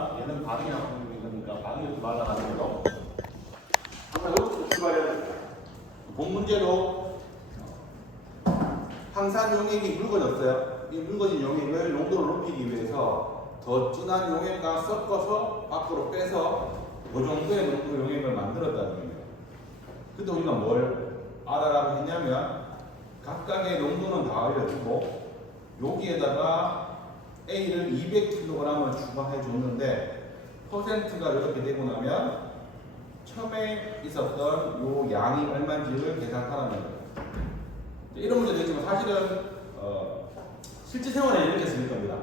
나왔으니까 얘는 반응이라고 하는 거니까 반응이 날아가는 거죠. 항상 여기부터 출발해야 됩니다. 본 문제로 항산 용액이 묽어졌어요. 이 묽어진 용액을 농도를 높이기 위해서 더 진한 용액과 섞어서 밖으로 빼서 그 정도의 농도 용액을 만들었다는 겁니다. 근데 우리가 뭘 알아라고 했냐면 각각의 농도는 다 알려주고 여기에다가 A를 200kg을 추가해 줬는데 퍼센트가 이렇게 되고 나면 처음에 있었던 요 양이 얼마인지를 계산하라는 거예요. 이런 문제도 있지만 사실은 실제 생활에 이렇게 쓸 겁니다.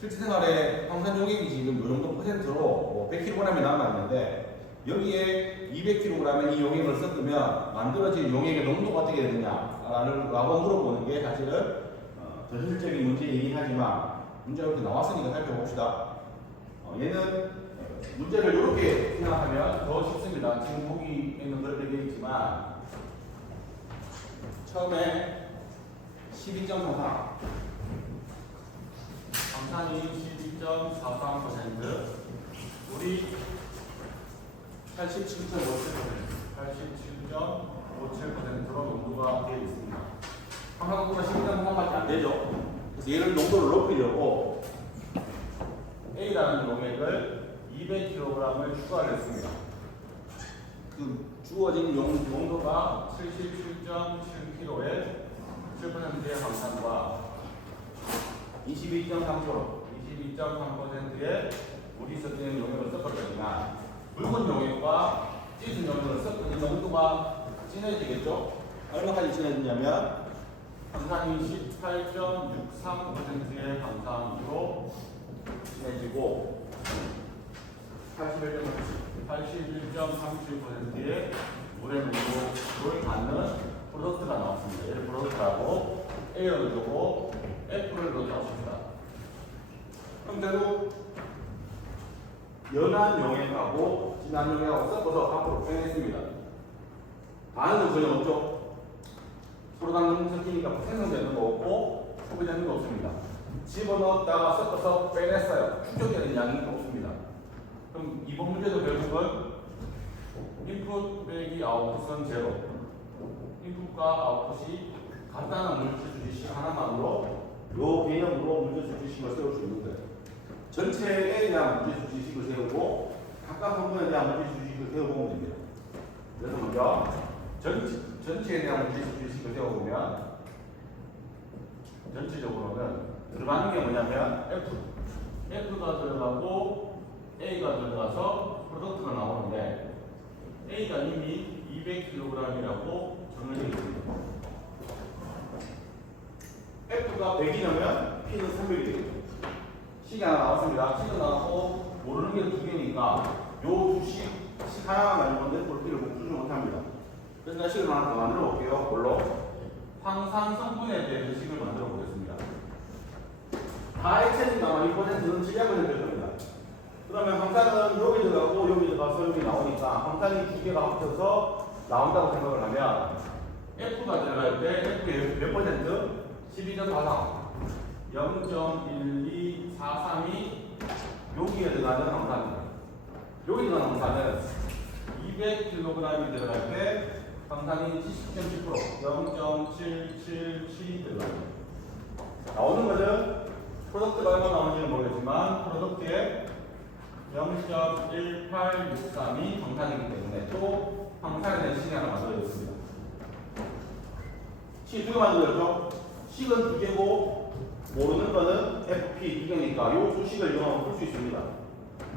실제 생활에 황산 용액이 지금 이 정도 퍼센트로 100kg이 남았는데 여기에 200kg의 이 용액을 섞으면 만들어진 용액의 농도가 어떻게 되느냐라고 물어보는 게 사실은 더 현실적인 문제이긴 하지만 문제가 이렇게 나왔으니까 살펴봅시다. 얘는 문제를 이렇게 생각하면 더 쉽습니다. 지금 보기에는 그렇게 되어 있지만 처음에 12.43 방산이 12.43% 우리 87.57%로 농도가 되어 있습니다. 항상보다 12.3밖에 안 되죠. 그래서 얘를 농도를 높이려고 A라는 용액을 200kg을 추가를 했습니다. 그 주어진 농도가 77.7kg의 7%의 황산과 22.3%의 물이 섞이는 용액을 섞었더니만 묽은 용액과 찌든 용액을 섞은 농도가 진해지겠죠? 얼마까지 진해지냐면 황산이 18.63%의 황산으로 진해지고 81.37%의 물의 농도를 갖는 프로덕트가 나왔습니다. 얘를 프로덕트라고 A를 두고 F를 넣어줬습니다. 그럼 대로 연한 용액하고 진한 용액하고 섞어서 밖으로 빼냈습니다. 반응은 전혀 없죠. 서로 다 섞이니까 생성되는 거 없고 소비되는 거 없습니다. 집어넣었다가 섞어서 빼냈어요. 축적되는 양이 없습니다. 그럼 이번 문제도 결국은 인풋 빼기 아웃풋은 제로. 인풋과 아웃풋이 간단한 물질 주기식 하나만으로 요 개념으로 문제 주기식을 세울 수 있는 거예요. 전체에 대한 문제 주기식을 세우고 각각 부분에 대한 문제 주기식을 세워보면 됩니다. 그래서 먼저 전체에 대한 문제 주기식을 세워보면 전체적으로는 들어가는 게 뭐냐면 F가 들어가고 A가 들어가서 프로덕트가 나오는데 A가 이미 200kg이라고 정해져 있습니다. F가 100이 나면 P는 300이 되겠죠. 식이 하나 나왔습니다. 식은 나왔고 모르는 게 두 개니까 요 식 하나만 가지고 내 P를 공수를 못합니다. 그래서 제가 식을 하나 더 만들어 볼게요. 그걸로 황산 성분에 대해서 식을 만들어 보겠습니다. 다 액체니까 2%는 7%일 겁니다. 그러면 황산은 여기 들어가고 여기 들어가서 여기 나오니까 황산이 두 개가 합쳐서 나온다고 생각을 하면 F가 들어갈 때 F의 몇 퍼센트? 12.43 0.1243이 여기에 들어가는 황산입니다. 여기 들어가는 황산은 200kg이 들어갈 때 황산이 70.7% 0.777 들어갑니다. 나오는 것은 프로덕트가 얼마 나오는지는 모르겠지만 프로덕트에 0.1863이 황산이기 때문에 또 황산에 대한 식이 하나 만들어졌습니다. 식 두 개 만들어졌죠? 식은 두 개고 모르는 거는 FP 두 개니까 이 두 식을 이용하면 풀 수 있습니다.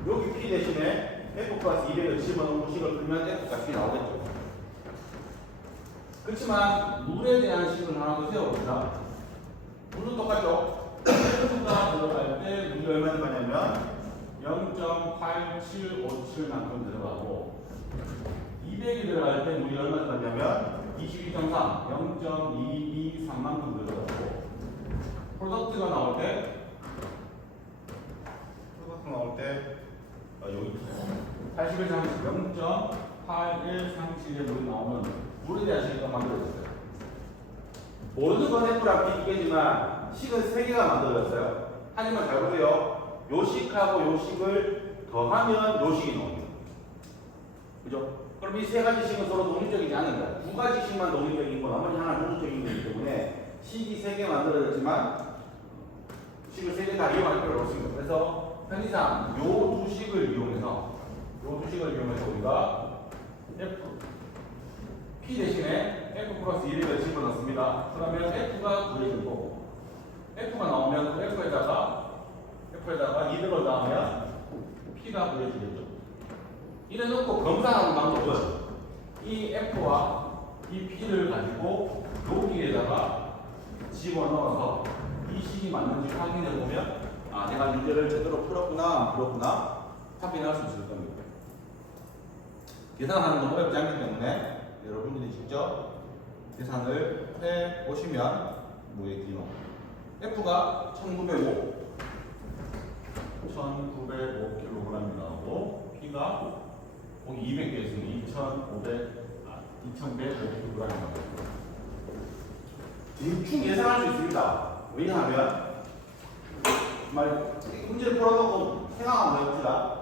여기 P 대신에 F 플러스 200을 집어넣고 식을 풀면 F 값이 나오겠죠. 그렇지만 물에 대한 식을 하나 더 세워봅니다. 물은 똑같죠? F가 들어갈 때 물이 얼마 들어가냐면 0.8757만큼 들어가고 200이 들어갈 때 물이 얼마 들어가냐면 22.3, 0.223만큼 들어가고 프로덕트가 나올 때 여기 81, 0.8137의 물이 나오는 물에 대한 식이 만들어졌어요. 모르는 건 F랑 P 두 개지만 식은 3개가 만들어졌어요. 하지만 잘 보세요. 요식하고 요식을 더하면 요식이 나옵니다. 그죠? 그럼 이 세 가지 식은 서로 독립적이지 않은 거야. 두 가지 식만 독립적인 거, 나머지 하나는 독립적인 거기 때문에 식이 세 개 만들어졌지만 식을 세 개 다 이용할 필요가 없습니다. 그래서 편의상 요 두 식을 이용해서 우리가 F, P 대신에 F 플러스 1을 집어넣습니다. 그러면 F가 구해질 거고 F가 나오면 그 F에다가 200을 넣으면 P가 구해지겠죠. 이래놓고 검사하는 방법은 이 F와 이 P를 가지고 여기에다가 집어넣어서 이 식이 맞는지 확인해보면 아, 내가 문제를 제대로 풀었구나 안 풀었구나 확인할 수 있을 겁니다. 계산하는 건 어렵지 않기 때문에 여러분들이 직접 계산을 해보시면 뭐의 기능 F가 1905kg이 나오고 P가 거기 200개 있으면 2105kg이 나옵니다. 대충 예상할 수 있습니다. 왜냐하면 문제를 풀어놓고 생각 한번 해봅시다.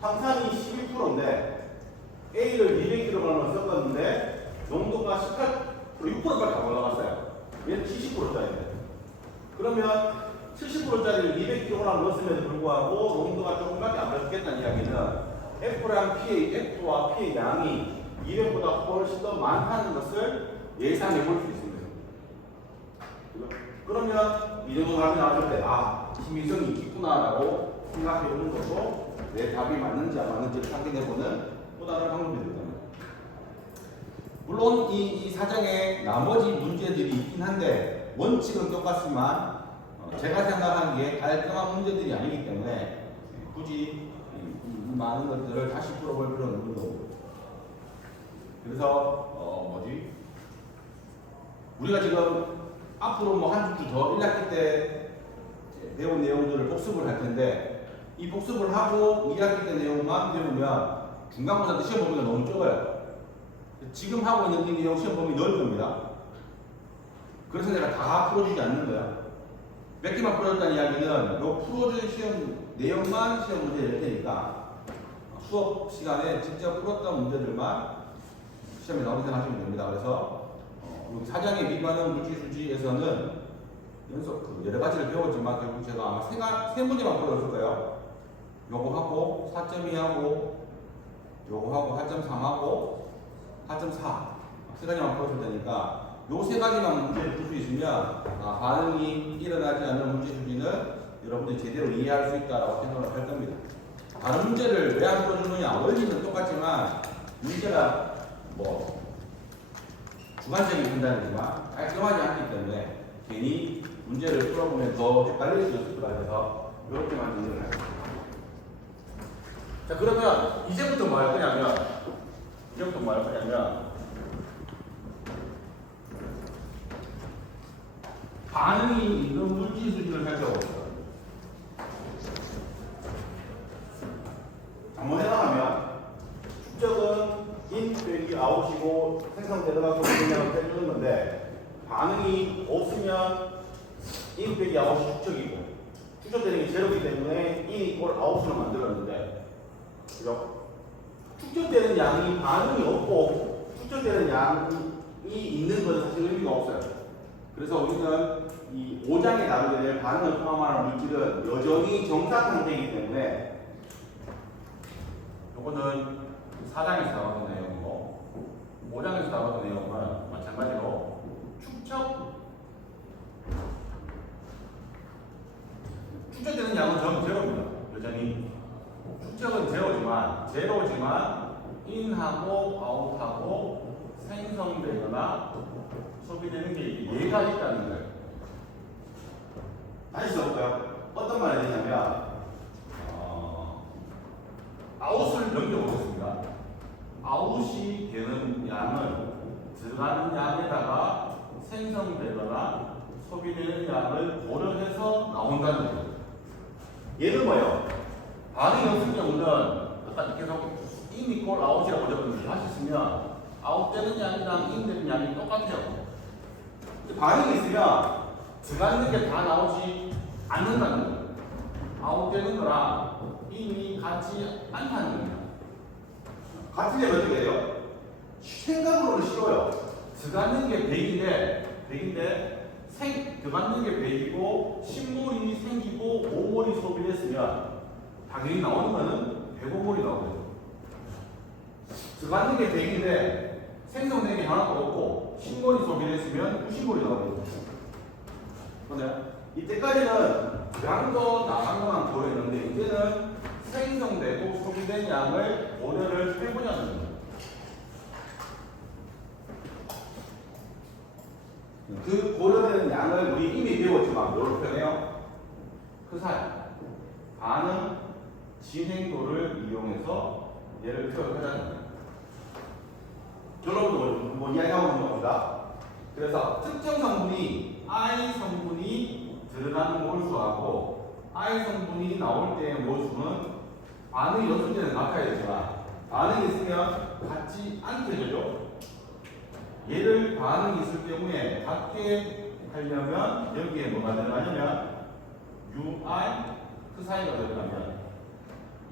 항산이 12%인데 A를 200kg을 섞었는데 농도가 18%, 6%까지 다 올라갔어요. 얘는 70%짜리인데. 그러면 70%짜리를 200kg 넣었음에도 불구하고 농도가 조금밖에 안 변했겠다는 이야기는 F와 P의 양이 200보다 훨씬 더 많다는 것을 예상해 볼 수 있습니다. 그러면 이 정도 답이 나왔을 때, 아, 신빙성이 깊구나라고 생각해 보는 것도 내 답이 맞는지 안 맞는지를 확인해 보는 또 다른 방법이 될 겁니다. 물론 이 사정에 나머지 문제들이 있긴 한데 원칙은 똑같지만 제가 생각하기에 깔끔한 문제들이 아니기 때문에 굳이 이 많은 것들을 다시 풀어볼 필요는 없는 거고. 그래서 우리가 지금 앞으로 뭐 한 주 더 1학기 때 배운 내용들을 복습을 할 텐데 이 복습을 하고 2학기 때 내용만 배우면 중간고사 때 시험 범위가 너무 적어요. 지금 하고 있는 이 내용 시험 범위 넓을 겁니다. 그래서 내가 다 풀어주지 않는 거야. 몇 개만 풀어줬다는 이야기는 요 풀어준 시험 내용만 시험 문제 낼 테니까 수업 시간에 직접 풀었던 문제들만 시험에 나오는 생각하시면 됩니다. 그래서 여기 사장의 미반응 물질수지에서는 연속 여러 가지를 배웠지만 결국 제가 아마 세 문제만 풀어줬을 거예요. 요거 하고 4.2하고 요거 하고 4.3하고 4.4 세 가지만 풀어줄 테니까 요 세 가지만 문제를 풀 수 있으면 반응이 일어나지 않는 문제수지는 여러분들이 제대로 이해할 수 있다고 생각을 할 겁니다. 다른 문제를 왜 안 풀어주느냐, 원리는 똑같지만 문제가 뭐 주관적인 판단이지만 깔끔하지 않기 때문에 괜히 문제를 풀어보면 더 헷갈릴 수 있을 거라 해서 이렇게만 정리를 하겠습니다. 자, 그러면 이제부터 뭐 할 거냐면 반응이 있는 물질 수준을 살펴봅니다. 한번 해나가면 축적은 인 빼기 아웃이고 생성되다가 그냥 빼주는 건데 반응이 없으면 인 빼기 아웃이 축적이고 축적되는 게 제로이기 때문에 인 이꼴 아웃으로 만들었는데 그죠? 축적되는 양이 반응이 없고 축적되는 양이 있는 것은 사실 의미가 없어요. 그래서 우리는 이 5장에 다루게 될 반응을 포함하는 물질은 여전히 정사 상태이기 때문에 요거는 4장에서 다뤘던 내용이고 5장에서 다뤘던 내용은 마찬가지로 축적되는 양은 전부 제로입니다. 여전히 축적은 제로지만 인하고 아웃하고 생성되거나 소비되는 게 얘가 있다는 거예요. 다시 써볼까요? 어떤 말이 되냐면 아웃을 넘겨보겠습니다. 아웃이 되는 양은 들어가는 양에다가 생성되거나 소비되는 양을 고려해서 나온다는 거예요. 얘는 뭐예요? 반응이 없을 경우는 아까 계속 in equal out이라고 적었는데 다시 쓰면 아웃되는 양이랑 인되는 양이 똑같아요. 반응이 있으면 들어가는 게 다 나오지 않는다는 거예요. 아웃되는 거랑 이미 같지 않다는 겁니다. 같은 게 어떻게 해요? 생각으로는 쉬워요. 들어가는 게 100인데 들어가는 게 100이고 신물이 생기고 5몰이 소비됐으면 당연히 나오는 거는 105몰이 나오거든요. 들어가는 게 100인데 생성된 게 하나도 없고 신몰이 소비됐으면 90몰이 나오거든요. 그런데 이때까지는 양도 나간 것만 보였는데 이제는 생성되고 소비된 양을 고려를 해보자는 겁니다. 그 고려되는 양을 우리 이미 배웠지만 뭐로 표현해요? 크사이 반응 진행도를 이용해서 얘를 표현하자는 거예요. 결론도 뭐 이야기하고 있는 겁니다. 그래서 특정 성분이 I 성분이 들어가는 몰수하고 I 성분이 나올 때의 몰수는 반응이 어떨 때는 같아야 되지만 반응이 있으면 같지 않게 되죠. 얘를 반응이 있을 경우에 같게 하려면 여기에 뭐가 들어가냐면 UI 그 사이가 들어가면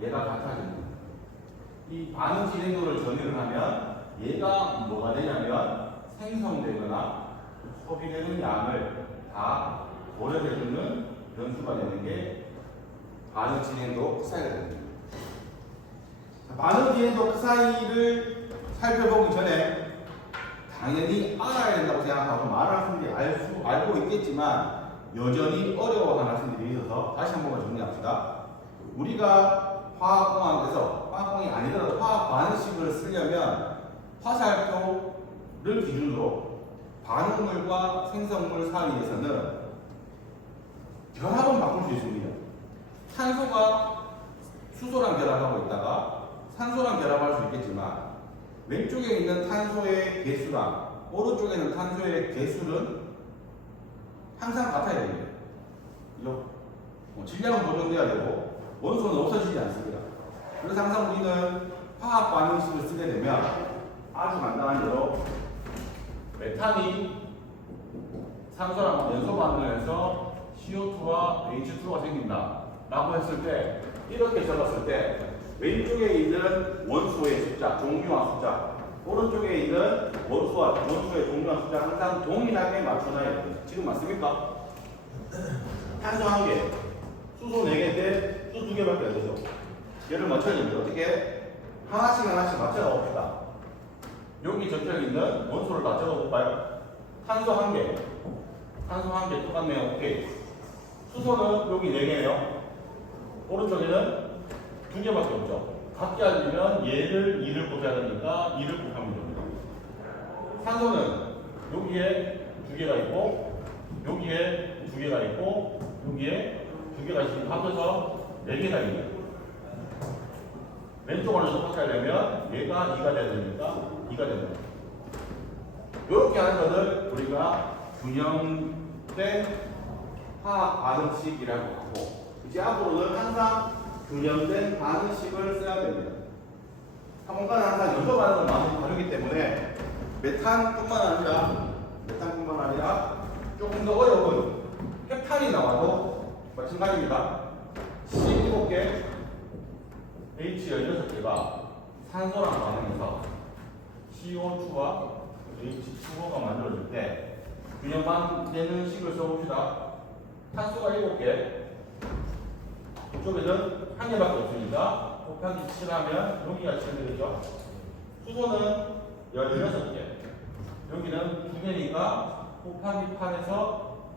얘가 같아집니다. 이 반응 진행도를 정의를 하면 얘가 뭐가 되냐면 생성되거나 소비되는 양을 다 고려해주는 변수가 되는 게 반응 진행도 그 사이가 됩니다. 반응 진행도 그 사이를 살펴보기 전에 당연히 알아야 된다고 생각하고 많은 학생들이 알고 있겠지만 여전히 어려워하는 학생들이 있어서 다시 한 번만 정리합시다. 우리가 화학공학에서 화학공학이 아니더라도 화학 반응식을 쓰려면 화살표를 기준으로 반응물과 생성물 사이에서는 결합은 바꿀 수 있습니다. 탄소가 수소랑 결합하고 있다가 산소랑 결합할 수 있겠지만 왼쪽에 있는 탄소의 개수랑 오른쪽에 있는 탄소의 개수는 항상 같아야 됩니다. 이거 질량은 보존돼야 되고 원소는 없어지지 않습니다. 그래서 항상 우리는 화학 반응식을 쓰게 되면 아주 간단한 예로 메탄이 산소랑 연소 반응을 해서 CO2와 H2가 생긴다 라고 했을 때 이렇게 적었을 때 왼쪽에 있는 원소의 숫자, 종류와 숫자, 오른쪽에 있는 원소의 종류와 숫자 항상 동일하게 맞춰놔야 됩니다. 지금 맞습니까? 탄소 1개, 수소 4개인데 수 2개밖에 안 되죠. 얘를 맞춰야 됩니다. 어떻게? 하나씩 맞춰가 봅시다. 여기 적혀있는 원소를 다 적어볼까요? 탄소 1개, 똑같네요. 오케이. 수소는 여기 4개예요. 오른쪽에는 2개밖에 없죠. 같게 하려면 얘를 2를 곱해야 되니까 2를 곱하면 됩니다. 산소는 여기에 2개가 있고 여기에 2개가 있고 여기에 2개가 있으니까 합쳐서 4개가 있네요. 왼쪽으로 똑같게 하려면 얘가 2가 돼야 되니까 2가 됩니다. 이렇게 하는 것을 우리가 균형된 화학 반응식이라고 하고 이제 앞으로는 항상 균형된 반응식을 써야 됩니다. 항공과는 항상 연소 반응을 많이 다루기 때문에 메탄뿐만 아니라 조금 더 어려운 헥탄이 나와도 마찬가지입니다. C7개, H16개가 산소랑 반응해서 CO2와 H2O가 만들어질 때 균형반되는 식을 써봅시다. 탄소가 7개, 이쪽에는 1개밖에 없으니까 곱하기 7하면 여기가 7 되겠죠. 수소는 16개, 여기는 2개니까 곱하기 8해서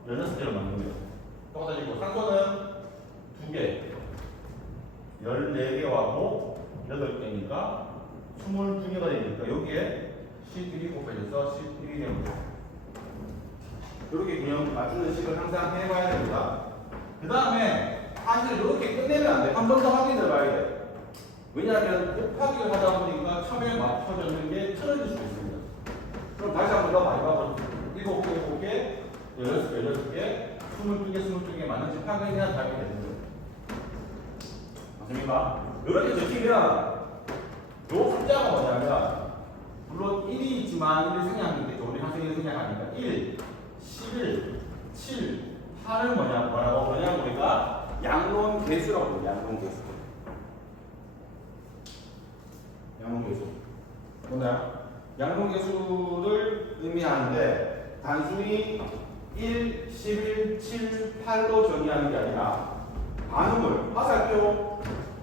16개를 만듭니다. 똑같아지고 산소는 2개, 14개하고 8개니까 22개가 되니까 여기에 C3 곱해져서 C3이 됩니다. 이렇게 균형 맞추는 식을 항상 해봐야 됩니다. 그 다음에 사실 이렇게 끝내면 안 돼. 한 번 더 확인해 봐야 돼. 왜냐하면 곱하기를 하다 보니까 처음에 맞춰졌는 게 틀어질 수 있습니다. 그럼 다시 한 번 더 많이 봐보죠. 7개, 16개, 22개 맞는지 확인해야 답이 되는 거예요. 맞습니까? 이렇게 적히면 요 숫자가 뭐냐면 물론 1이 있지만 1을 생략하겠죠. 우리 학생이 생략하니까 1, 11, 7, 8을 뭐냐고 우리가 양론 계수라고 해요. 양론 계수. 양론 계수. 뭔가요? 양론 계수를 의미하는데 단순히 1, 11, 7, 8로 정의하는 게 아니라 반응물, 화살표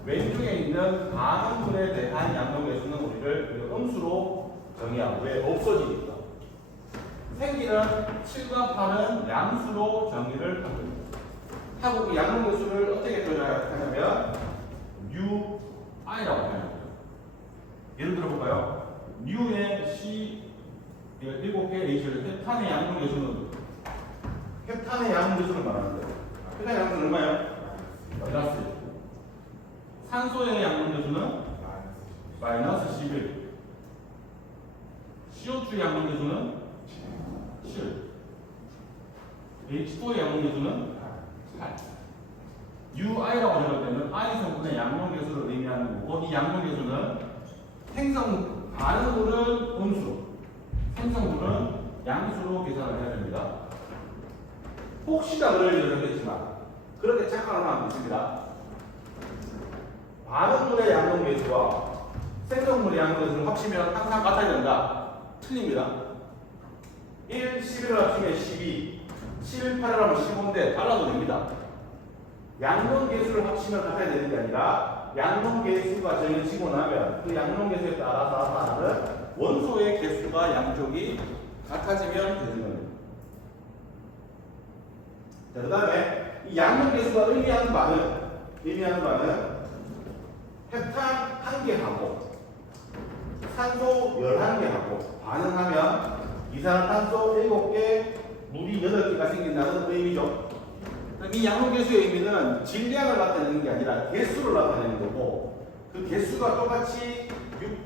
왼쪽에 있는 반응물에 대한 양론 계수는 우리를 음수로 정의하고 왜 없어지니까. 생기는 7과 8은 양수로 정의를 하고 있습니다. 하고 그 양론 계수를 어떻게 표현하냐면 UI라고 해요. 예를 들어볼까요? U의 C 7개 H를 헥탄의 양분 계수는 헥탄의 양분 계수를 말하는데 헥탄의 양분은 얼마예요? 마이너스 1. 산소의 양분 계수는 마이너스 11. CO2의 양분 계수는 7. H2의 양분 계수는 8. UI라고 적을 때는 I 성분의 양분 계수를 의미하는 거고 이 양분 계수는 생성 반응물은 음수로, 생성물은 양수로 계산을 해야 됩니다. 혹시나 그럴 일은 없겠지만 그렇게 착각하는 사람도 있습니다. 반응물의 양분 계수와 생성물의 양분 계수를 합치면 항상 같아야 된다. 틀립니다. 1, 11을 합치면 12, 7, 8을 하면 15인데 달라도 됩니다. 양분 계수를 합치면 같아야 되는 게 아니라 양분 계수가 정해지고 나면 그 양분 계수에 따라서 나타나는 원소의 개수가 양쪽이 같아지면 되는 겁니다. 자, 그 다음에 이 양분 계수가 의미하는 바는 헥탄 1개하고 산소 11개하고 반응하면 이산화탄소 7개, 물이 8개가 생긴다는 의미죠. 이 양분계수의 의미는 질량을 나타내는 게 아니라 개수를 나타내는 거고 그 개수가 똑같이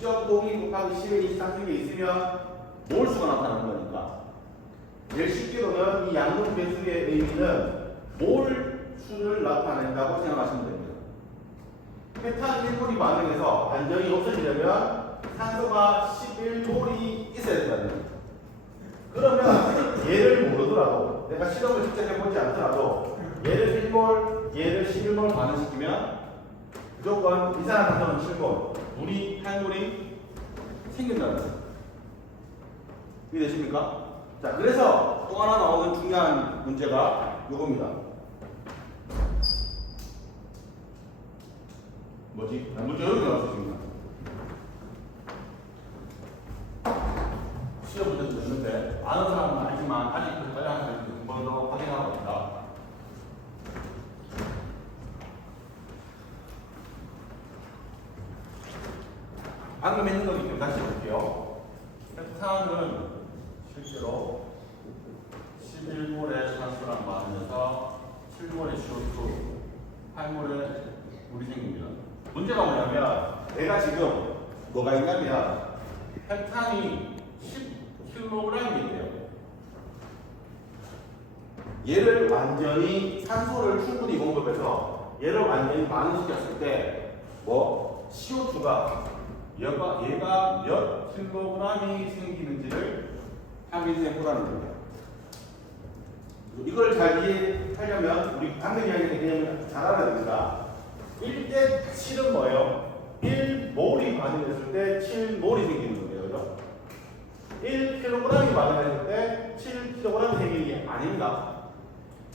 6.02 곱하기 10의 23개 있으면 몰수가 나타나는 거니까 제일 쉽게로는 이 양분계수의 의미는 몰수를 나타낸다고 생각하시면 됩니다. 헥탄 1몰이 반응해서 반전이 없어지려면 산소가 11몰이 있어야 된다는 거죠. 그러면 얘를 모르더라도 내가 실험을 직접 해보지 않더라도 얘를 1몰, 얘를 11몰 반응시키면 무조건 이산화탄소는 7몰, 물이 8몰이 생긴다는 거예요. 이해되십니까? 자, 그래서 또 하나 나오는 중요한 문제가 이겁니다. 뭐지? 문제 여기 나왔습니다. 시험 문제도 있는데 아는 사람은 알지만 아직 그 빨리 하는 사람이 한 번 더 확인하고 있다. 방금 했는 거기 때문에 다시 볼게요. 헥탄은 실제로 11몰의 산소랑 반응해서 7몰의 CO2, 8몰의 물이 생깁니다. 문제가 뭐냐면 내가 지금 뭐가 있냐면 헥탄이 10kg이에요. 얘를 완전히 산소를 충분히 공급해서 얘를 완전히 반응시켰을 때 뭐 CO2가 얘가 몇 킬로그램이 생기는지를 확인해 보라는 거예요. 이걸 잘 이해하려면 우리 방금 이야기했던 개념을 잘 알아야 됩니다. 1대 7은 뭐예요? 1몰이 반응했을 때 7몰이 생기는 거예요. 그죠? 1kg이 반응했을 때 7kg이 생기는 게 아닙니다.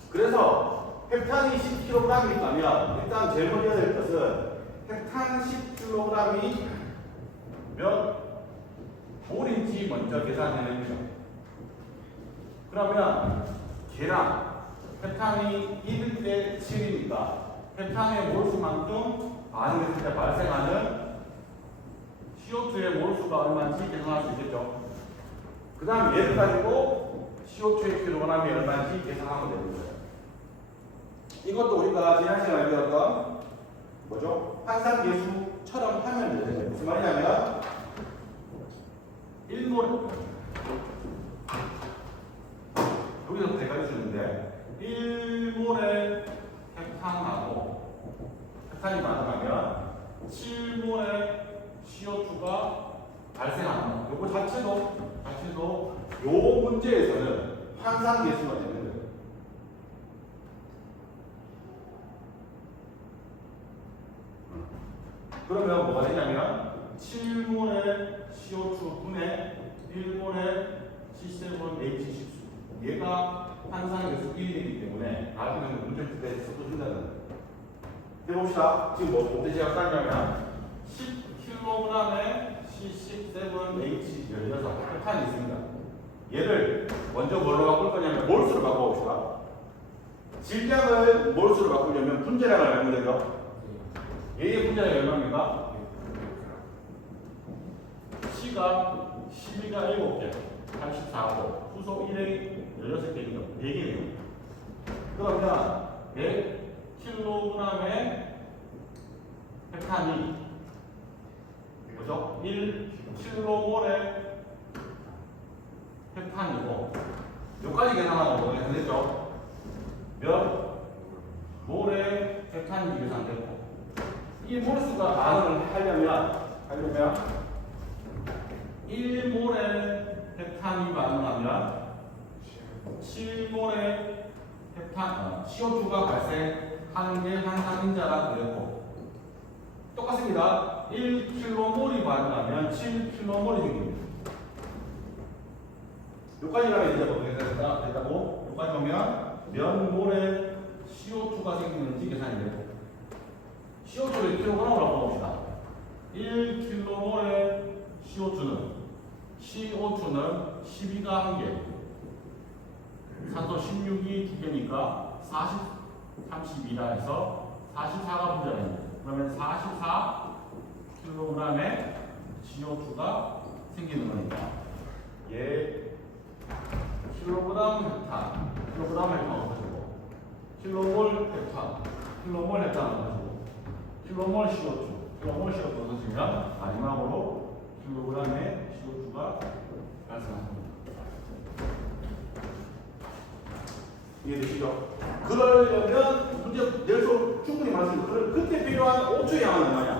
그래서 헥탄이 10kg이 있다면 일단 제일 먼저 해야 될 것은 헥탄 10kg이 몇 몰인지 먼저 계산해냅니다. 그러면 걔랑 헥탄이 1대 7이니까 헥탄의 몰수만큼 반응했을 때 발생하는 CO2의 몰수가 얼마인지 계산할 수 있겠죠. 그 다음 얘를 가지고 CO2의 킬로그램이 얼마인지 계산하면 되는 거예요. 이것도 우리가 지난 시간에 배웠던 뭐죠? 환산계수처럼 하면 돼요. 무슨 말이냐면 1몰 여기서 대가리 주는데 1몰의 헥탄이 반응하면 7몰의 CO2가 발생한다. 이거 자체도 요 문제에서는 환산계수가 되는 거예요. 그러면 뭐가 되냐면 7몰의 CO2 분의 1몰의 C7H10수. 얘가 환상의 개수 1이기 때문에 나중에 문제 풀 때 섞어준다는 거예요. 해봅시다. 지금 뭐 제가 땄냐면 10kg의 C17H16 헬탄이 있습니다. 얘를 먼저 뭘로 바꿀 거냐면 몰수로 바꿔봅시다. 질량을 몰수로 바꾸려면 분자량을 알면 되죠. 얘의 분자량이 얼마입니까? C가 12가 7개, 84고, 후속 1의 16개니까 100이네요. 그러면 100kg의 헬탄이 뭐죠? 1kmol의 헬탄이고 여기까지 계산하는 거 계산됐죠? 몇 몰의 헬탄인지 계산됐고 이 몰수가 반응을 하려면 1몰의 헬탄이 반응하면 7몰의 헬탄, CO2가 발생하는 게 환상인자라 그랬고 똑같습니다. 1kmol이 반응하면 7kmol이 생깁니다. 여기까지라면 이제 어떻게 됐다고? 여기까지 오면 몇 몰의 CO2가 생기는지 계산이 되고 CO2를 킬로그램으로 바꿔봅시다. 1kmol의 CO2는 12가 1개, 산소 16이 2개니까 40, 32라 해서 44가 분자됩니다. 그러면 44kg의 CO2가 생기는 거니까 얘 킬로그램 헬탄 어떠시고 킬로몰 헬탄 어떠시고 킬로몰 CO2 어떠시면 마지막으로 킬로그램의 CO2가 발생합니다. 이해되시죠? 그러려면 문제 내서 충분히 말씀드립니다. 그때 필요한 5초의 양은 얼마냐?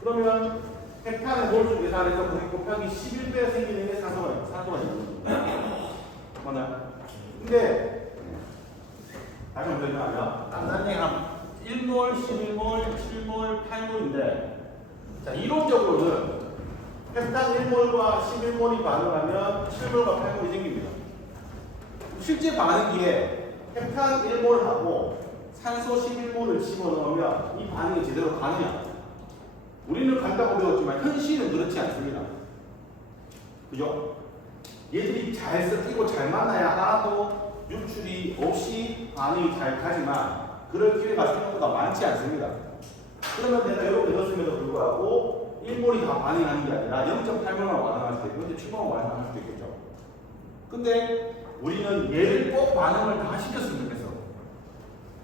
그러면 헬탄의 몰수 계산해서 거기 곱하기 11배 생기는 게 산소가 있는 거예요. 맞나요? 근데 다시 한번 설명하면 간단히 한 1몰, 11몰, 7몰, 8몰인데 자 이론적으로는 헬탄 1몰과 11몰이 반응하면 7몰과 8몰이 생깁니다. 실제 반응기에 헬탄 1몰하고 산소 11몰을 집어넣으면 이 반응이 제대로 가느냐? 우리는 간다고 배웠지만 현실은 그렇지 않습니다. 그죠? 얘들이 잘 섞이고 잘 만나야 하나도 유출이 없이 반응이 잘 가지만 그럴 기회가 생각보다 많지 않습니다. 그러면 내가 이렇게 넣었음에도 불구하고 1몰이 다 반응하는 게 아니라 0.8몰만 반응할 수도 있고 0.7몰만 반응할 수도 있겠죠. 근데 우리는 얘를 꼭 반응을 다 시켰으면 좋겠어.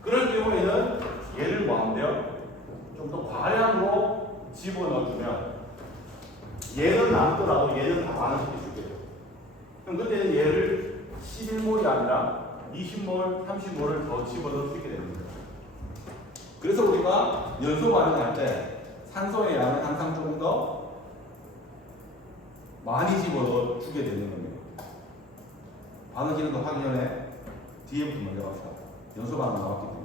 그럴 경우에는 얘를 뭐 하면 돼요? 좀 더 과량으로 집어넣어주면 얘는 남더라도 얘는 다 반응시킬 수 있겠죠. 그럼 그때는 얘를 11몰이 아니라 20몰, 30몰을 더 집어넣을 수 있게 됩니다. 그래서 우리가 연소 반응할 때 산소의 양을 항상 조금 더 많이 집어넣어 주게 되는 겁니다. 반응 기능도 하기 전에 뒤에부터 먼저 갑시다. 연소 반응 나왔기 때문에.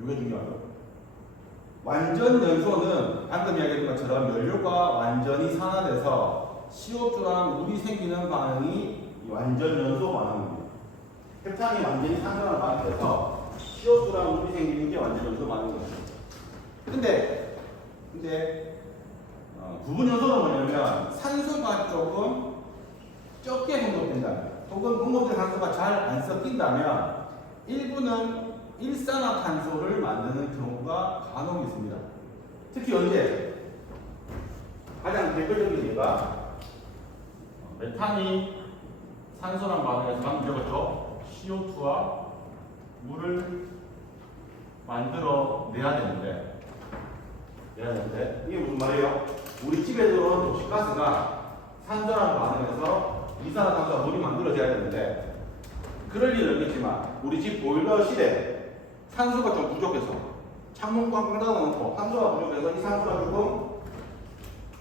이게 중요하죠. 완전 연소는 방금 이야기했던 것처럼 연료가 완전히 산화돼서 CO2랑 물이 생기는 반응이 완전 연소 반응입니다. 헬탄이 완전히 산소랑 반응돼서 CO2랑 물이 생기는 게 완전 연소 반응입니다. 근데 부분 연소는 뭐냐면 산소가 조금 적게 공급된다면 혹은 공급된 산소가 잘 안 섞인다면 일부는 일산화탄소를 만드는 경우가 간혹 있습니다. 특히 언제? 가장 대표적인 예가 메탄이 산소랑 반응해서 방금 배웠죠? CO2와 물을 만들어 내야 되는데 이게 무슨 말이에요? 우리 집에 들어온 도시가스가 산소랑 반응해서 이산화탄소와 물이 만들어져야 되는데 그럴 일은 없겠지만 우리 집 보일러실에 산소가 좀 부족해서 창문 꽝꽝 닫아놓고 산소가 부족해서 이 산소가 조금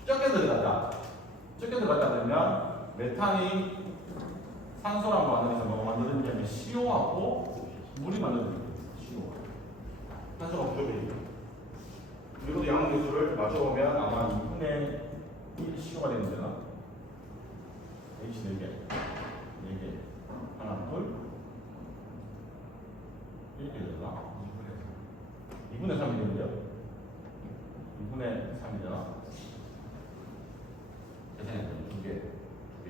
적게 들어갔다 그러면 메탄이 산소랑 만들어서 뭐가 만들어지냐면 CO하고 물이 만들어집니다. CO. 산소가 부족해집니다. 이것도 양분수를 맞춰보면 아마 2분의 1 CO가 되면 되나? H 4개. 4개. 하나, 둘. 이렇게 되나? 2분의 3이 되는데요? 2분의 3이잖아. 계산해 보면 2개. 2개.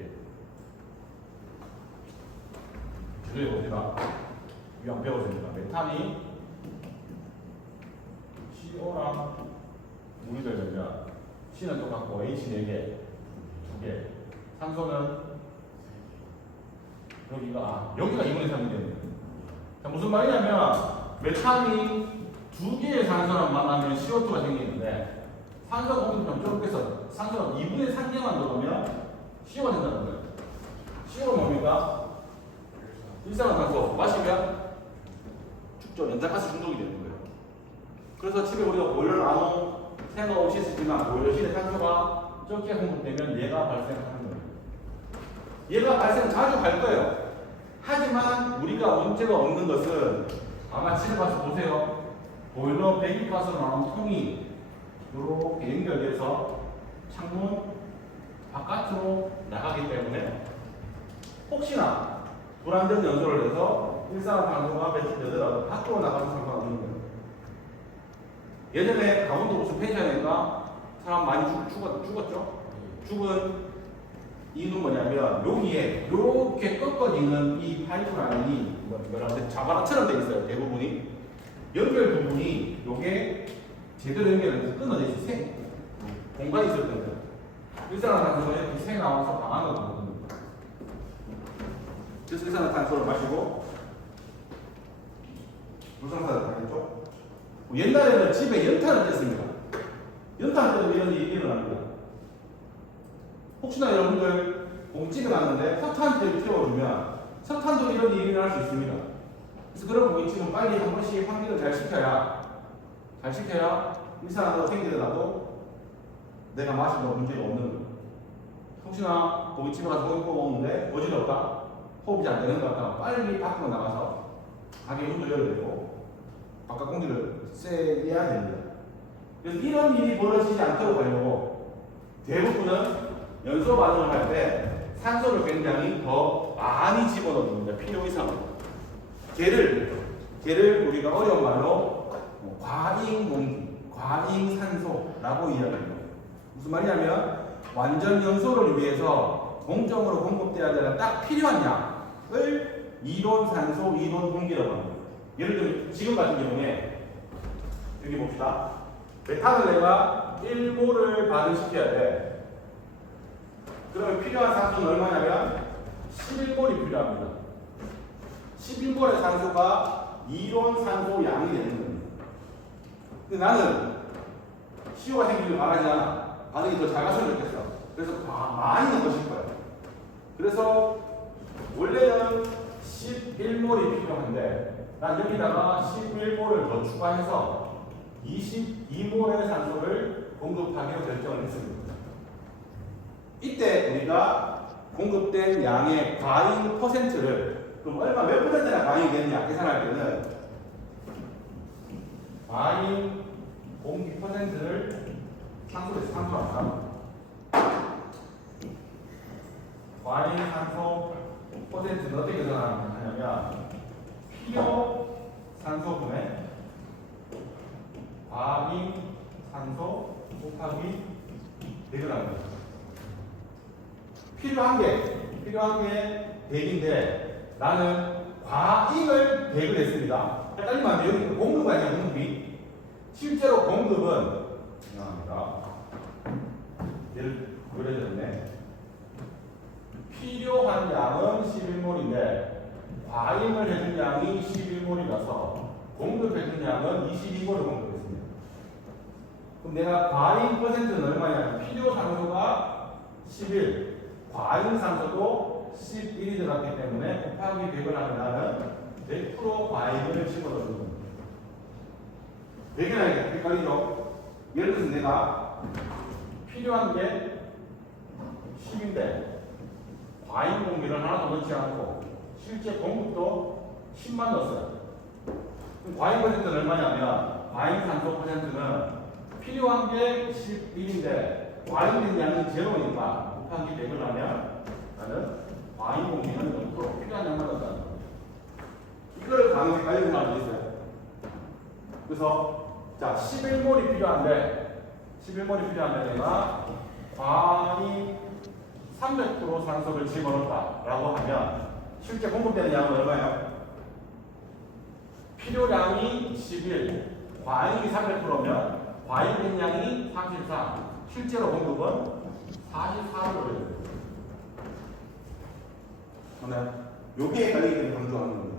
제대로 봅시다. 이왕 배웠으니까. 메탄이 CO랑 물이 되려면 C는 똑같고 H 4개, 2개. 산소는 여기가 2분의 3이 되는 거예요. 자, 무슨 말이냐면 메탄이 2개의 산소랑 만나면 CO2가 생기는데 산소 공급점 좁게서 산소가 2분의 3개만 들어오면 CO가 된다는 거예요. CO가 뭡니까? 일산화탄소 마시면 죽죠. 연장가스 중독이 되는 거예요. 그래서 집에 우리가 보일러를 안 온 생각 없이 쓰지만 보일러실에 산소가 적게 공급되면 얘가 발생하는 거예요. 얘가 발생 자주 할 거예요. 하지만 우리가 문제가 없는 것은 아마 집에 가서 보세요. 보일러 배기가스로 나온 통이 이렇게 연결돼서 창문 바깥으로 나가기 때문에 혹시나 불안전 연소를 해서 일산화탄소가 배출되더라도 밖으로 나가서 상관없는 거예요. 예전에 강원도 무슨 펜션이니까 사람 많이 죽었죠? 죽은 이유는 뭐냐면 여기에 이렇게 꺾어지는 이 파이프 라인이 뭐라고 자바라처럼 되어 있어요. 대부분이 연결 부분이 요게 제대로 연결돼서 끊어져 있어요. 공간이 있었던 거예요. 일산화탄소가 이렇게 새 나와서 방안으로 나오거든요. 그래서 일산화탄소를 마시고 불상사를 당했죠. 옛날에는 집에 연탄을 뗐습니다. 연탄 때문에 이런 일이 일어납니다. 혹시나 여러분들 공집에 갔는데 석탄을 태워주면 석탄도 이런 일이 일어날 수 있습니다. 그래서 그런 공집은 빨리 한 번씩 환기를 잘 시켜야 일산화탄소가 생기더라도 내가 마시면 문제가 없는 거예요. 혹시나 고깃집에 가서 고기 구워 먹는데 어지럽다, 호흡이 안 되는 것 같다, 빨리 밖으로 나가서 가게 문도 열어야 되고 바깥 공기를 쐬야 됩니다. 그래서 이런 일이 벌어지지 않도록 하려고 대부분은 연소 반응을 할 때 산소를 굉장히 더 많이 집어넣습니다. 필요 이상으로. 걔를 우리가 어려운 말로 과잉 산소라고 이야기합니다. 무슨 말이냐면 완전 연소를 위해서 공정으로 공급돼야 되는 딱 필요한 양을 이론 산소, 이론 공기라고 합니다. 예를 들면 지금 같은 경우에 여기 봅시다. 메탄을 내가 1몰을 반응시켜야 돼. 그러면 필요한 산소는 얼마냐면 11몰이 필요합니다. 11몰의 산소가 이론 산소 양이 되는 겁니다. 근데 나는 CO가 생기길 바라지 않아. 반응이 더 작았으면 좋겠어. 그래서 많이 넣고 싶어요. 그래서 원래는 11몰이 필요한데 난 여기다가 11몰을 더 추가해서 22몰의 산소를 공급하기로 결정을 했습니다. 이때 우리가 공급된 양의 과잉 퍼센트를 그럼 몇 퍼센트나 과잉이 되느냐 계산할 때는 과잉 공기 퍼센트를 산소합니다. 과잉 산소 퍼센트는 어떻게 계산하냐면 필요 산소분의 과잉 산소 곱하기 100입니다. 필요한 게 100인데 나는 과잉을 100을 했습니다. 헷갈리면 안 돼요. 여기 공급 아니야, 공급이. 실제로 공급은 죄송합니다. 얘를 그려졌네. 필요한 양은 11몰인데 과잉을 해준 양이 11몰이라서 공급해준 양은 22몰을 공급했습니다. 그럼 내가 과잉 퍼센트는 얼마냐? 필요 산소가 11, 과잉 산소도 11이 들어갔기 때문에 곱하기 100을 하면 나는 100% 과잉을 집어넣는 겁니다. 100이 나니까 헷갈리죠? 예를 들어서 내가 필요한 게 10인데 과잉 공기를 하나도 넣지 넣지 않고 실제 공급도 10만 넣었어요. 그럼 과잉 퍼센트는 얼마냐면 과잉 산소 퍼센트는 필요한 게 11인데 과잉된 양이 제로니까 곱하기 100을 하면 나는 과잉 공기는 0% 필요한 양만 넣었다는 거예요. 이걸 강하게 알려주면 안 되겠어요. 그래서 자 11몰이 필요한데 내가 과잉 300% 산소를 집어넣었다라고 하면 실제 공급되는 양은 얼마예요? 필요량이 11, 과잉이 300%면 과잉된 양이 34, 실제로 공급은 44%예요. 맞나요? 요게 헷갈리기 때문에 강조하는 겁니다.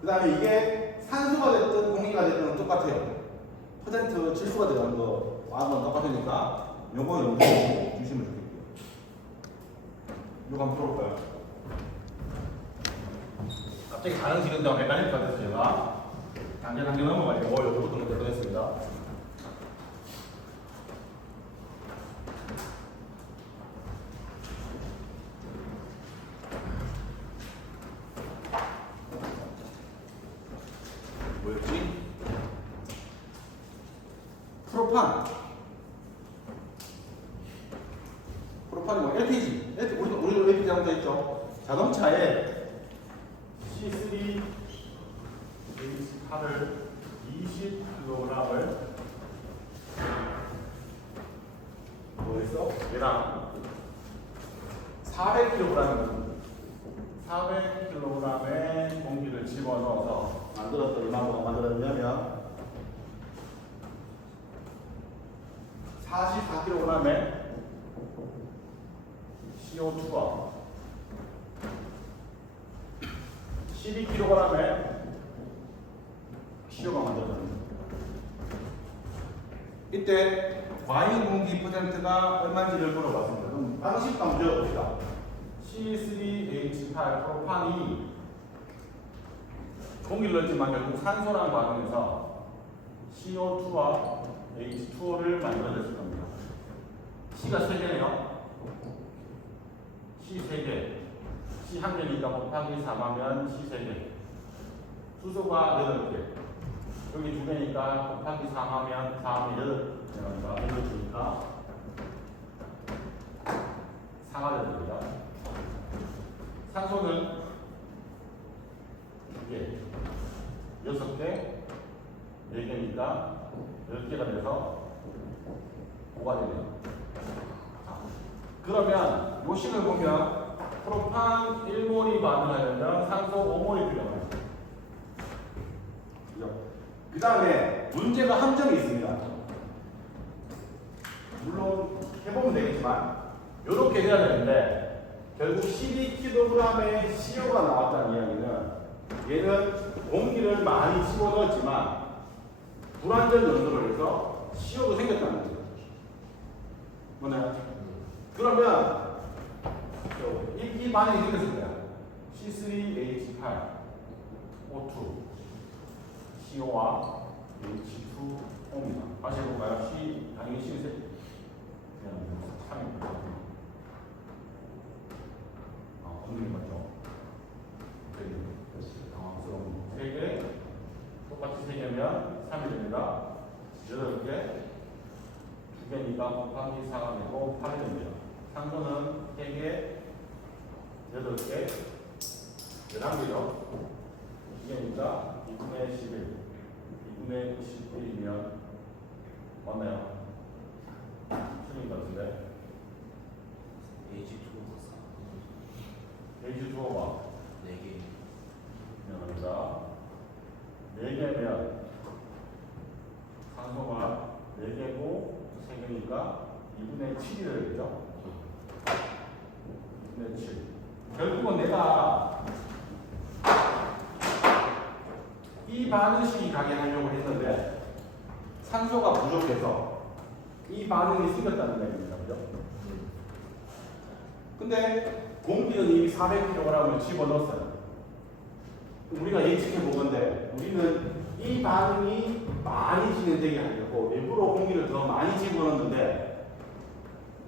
그 다음에 이게 산소가 됐든 공기가 됐든 똑같아요. 퍼센트 칠수가 들어가는 거, 과학은 똑같으니까 요거 연구해 주시면 좋겠고요. 요거 한번 풀어볼까요? 갑자기 반응 지른다고 헷갈릴 것 같아서 제가 단계 넘어가려고 요거부터 먼저 꺼냈습니다. 뭐였지? 프로판이 뭐 LPG. 우리도 LPG 하고 있죠. 자동차에 C3H8을 20kg을 뭐했어? 얘랑 400kg의 공기를 집어넣어서 만들었더니 뭐가 만들었냐면 44kg의 CO2가 12kg의 CO가 만들어집니다. 이때 과잉 공기 퍼센트가 얼마인지를 물어봤습니다. 그럼 방식 한번 적어봅시다. C3H8 프로판이 공기를 넣지만 결국 산소랑 반응해서 CO2와 H2O를 만들어냈을 겁니다. C가 3개네요. C 3개. C 1개니까 곱하기 4하면 C 3개. 수소가 8개. 여기 2개니까 곱하기 3하면 4하면 8개니까 8주니까 4가 됩니다. 산소는 2개, 6개, 4개니까 10개가 돼서 5가 되네요. 그러면 요 식을 보면 프로판 1몰이 반응하려면 산소 5몰이 필요합니다. 그 다음에 문제가 함정이 있습니다. 물론 해보면 되겠지만 이렇게 돼야 되는데 결국 12kg의 CO가 나왔다는 이야기는 얘는 공기를 많이 집어넣었지만 불완전 연소를 해서 CO도 생겼다는 거죠. 뭐나요? 그러면 이 반응이 생겼을 거야. C3H8 O2 CO와 H2O입니다. 다시 해볼까요? 당연히 C3 그냥 3입니다. 없는 거죠. 당황스러운 3개, 똑같이 3개면 3이 됩니다. 8개, 2개니까 곱하기 4가 되고 8이 됩니다. 산소는 3개, 8개, 11개죠. 2개니까 2분의 11, 2분의 11이면 맞나요? 틀린 것 같은데. H2O가 4개. 미안합니다. 4개면 산소가 4개고 3개니까 2분의 7이 되겠죠? 2분의 7. 결국은 내가 이 반응식이 가게 하려고 했는데 산소가 부족해서 이 반응이 생겼다는 얘기입니다. 그죠? 근데 공기는 이미 400kg을 집어넣었어요. 우리가 예측해 보건데 우리는 이 반응이 많이 진행되게 하려고 일부러 공기를 더 많이 집어넣었는데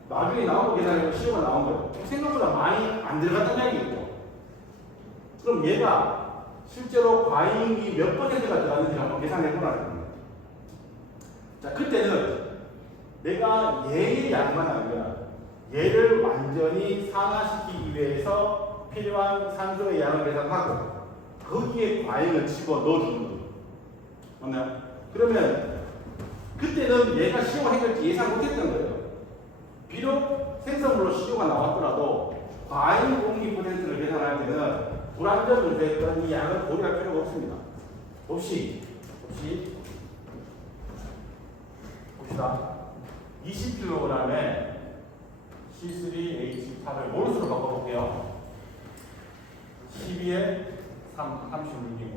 나중에 나온 거 계산해서 CO가 나온 거예요. 생각보다 많이 안 들어갔다는 얘기고 그럼 얘가 실제로 과잉이 몇 퍼센트가 들어갔는지 한번 계산해 보라는 겁니다. 자, 그때는 내가 얘의 양만 알면 얘를 완전히 산화시키기 위해서 필요한 산소의 양을 계산하고 거기에 과잉을 집어 넣어주는 거예요. 맞나요? 그러면 그때는 얘가 CO 해결지 예상 못했던 거예요. 비록 생성물로 CO가 나왔더라도 과잉 공기 퍼센트를 계산할 때는 불안정을 됐던 이 양을 고려할 필요가 없습니다. 봅시다. 20kg에 C3H8을 몰수로 바꿔볼게요. 12에 36이고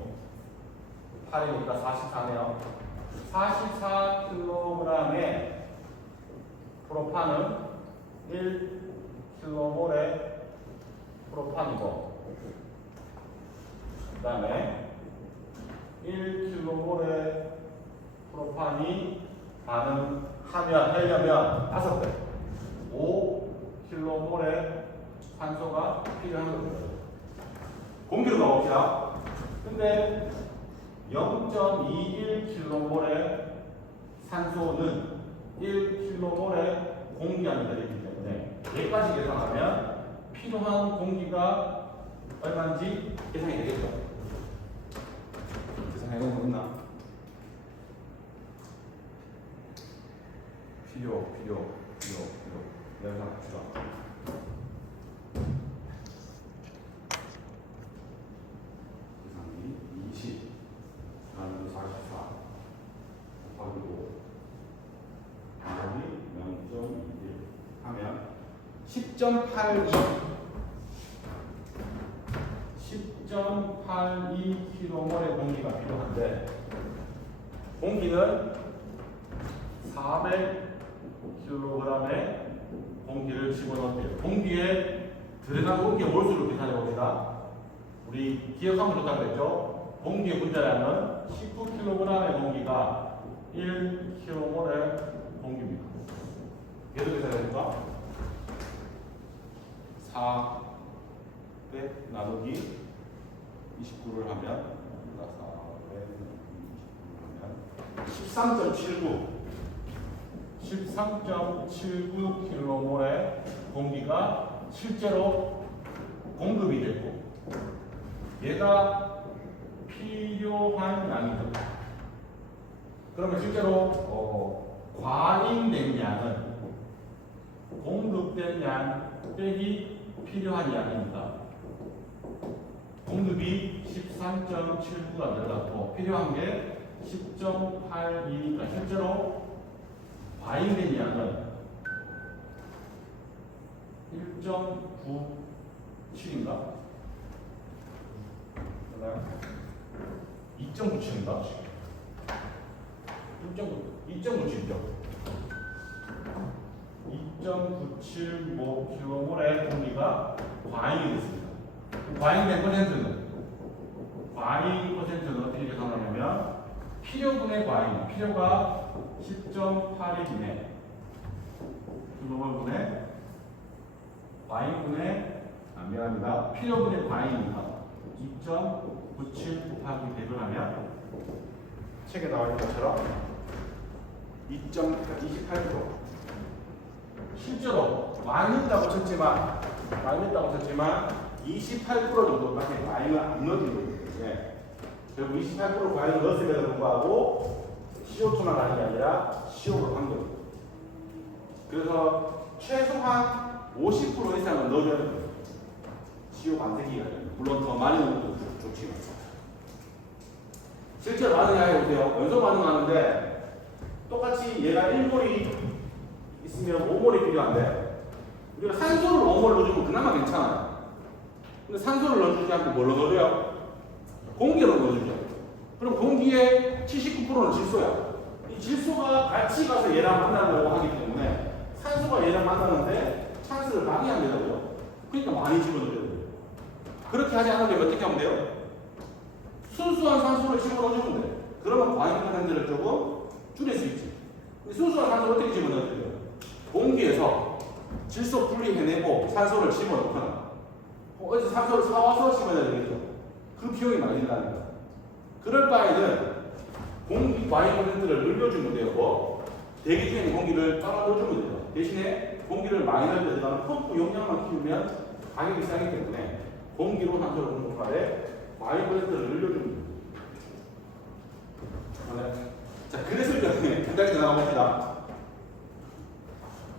8이니까 44네요. 44kg의 프로판은 1kmol의 프로판이고 그 다음에 1kmol의 프로판이 하려면 5배 5kmol의 산소가 필요한 겁니다. 공기로 가봅시다. 근데 0.21kmol의 산소는 1kmol의 공기량이 되기 때문에 여기까지 계산하면 필요한 공기가 얼마인지 계산이 되겠죠. 계산해놓은 거 있나? 필요. 내가 봅시다. 계산이 20, 다음에 44, 곱하기 5, 곱하기 0.21 하면 10.82kmol의 공기가 필요한데 공기는 400kg의 공기를 집어넣을게요. 공기에 들어간 공기의 몰수를 계산해 봅시다. 우리 기억하면 좋다고 그랬죠? 공기의 분자량은 19kg의 공기가 1kmol의 공기입니다. 계속 계산해볼까? 400 나누기 29를 하면 13.79kmol의 공기가 실제로 공급이 됐고 얘가 필요한 양이죠. 그러면 실제로 과잉된 양은 공급된 양 빼기 필요한 양입니다. 공급이 13.79가 들어갔고 필요한 게 10.82니까 실제로 과잉된 양은 1.97인가? 2.97인가? 2.97이죠. 2.975kmol의 공기가 과잉이 됐습니다. 과잉된 퍼센트는 어떻게 계산하냐면 필요분의 과잉, 필요가 10.81이네. 그분의 과잉분의 미안합니다. 필요분의 과잉입니다. 2.97 곱하기 100을 하면 책에 나와 있는 것처럼 28%. 실제로 많이 했다고 쳤지만 28% 정도밖에 과잉을 안 넣어진 거기 때문에 결국 28% 과잉을 넣었음에도 불구하고 CO2만 하는 게 아니라 CO가 한 겁니다. 그래서 최소한 50% 이상은 넣어줘야 됩니다. CO 반세기가 물론 더 많이 넣는 것도 좋지만 실제로 반응이 해보세요. 연소 반응하는데 똑같이 얘가 1몰이 있으면 5몰이 필요한데 우리가 산소를 5몰 넣어주면 그나마 괜찮아요. 근데 산소를 넣어주지 않고 뭘로 넣어줘요? 공기로 넣어주죠. 그럼 공기의 79%는 질소야. 이 질소가 같이 가서 얘랑 만나려고 하기 때문에 산소가 얘랑 만나는데 찬스를 방해하면 되더라고요. 그러니까 많이 집어넣어야 돼요. 그렇게 하지 않으려면 어떻게 하면 돼요? 순수한 산소를 집어넣어주면 돼. 그러면 과잉 퍼센트를 조금 줄일 수 있지. 근데 순수한 산소를 어떻게 집어넣어야 돼요? 공기에서 질소 분리해내고 산소를 집어넣거나 어디서 산소를 사와서 집어넣어야 되겠죠. 그 비용이 많이 든다는 거야. 그럴 바에는 공기 과잉 퍼센트를 늘려주면 되고 대기 중에 있는 공기를 따라 넣어주면 돼요. 대신에 공기를 많이 넣을 때 들어가는 펌프 용량만 키우면 가격이 싸기 때문에 공기로 산소를 공급하되 과잉 퍼센트를 늘려주면 돼요. 자, 그랬을 경우에 간단히 나가봅시다.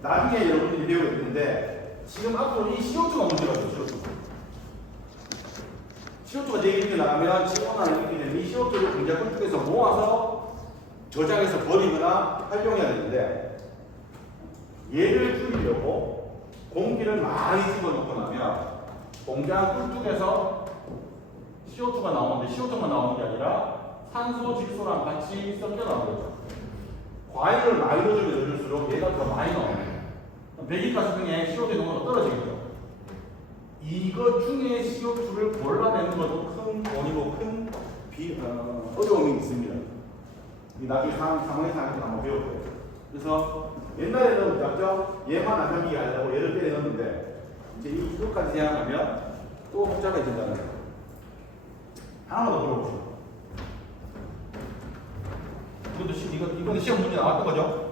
나중에 여러분들이 배우게 되는데 지금 앞으로 이 CO2가 문제가 있어요. CO2가 되게 이렇게 나가면 지원하는 이렇게 되면 이 CO2를 공작물 쪽에서 모아서 저장해서 버리거나 활용해야 되는데 얘를 줄이려고 공기를 많이 집어넣고 나면 공장 꿀뚝에서 CO2가 나오는데 CO2만 나오는 게 아니라 산소, 질소랑 같이 섞여 나오는 거죠. 과일을 많이 넣어주면 넣을수록 얘가 더 많이 나와요. 배기가스 중에 CO2 농도가 떨어지겠죠. 이것 중에 CO2를 골라내는 것도 큰 원이고 큰 어려움이 있습니다. 나중에 상황에 상황에서 한번 배워볼게요. 그래서 옛날에는 맞죠? 얘만 안 잡히게 하려고 얘를 때려 넣었는데 이제 이것까지 생각하면 또 복잡해진다는 거예요. 하나만 더 물어봅시다. 이거는 시험 문제 나왔던 거죠?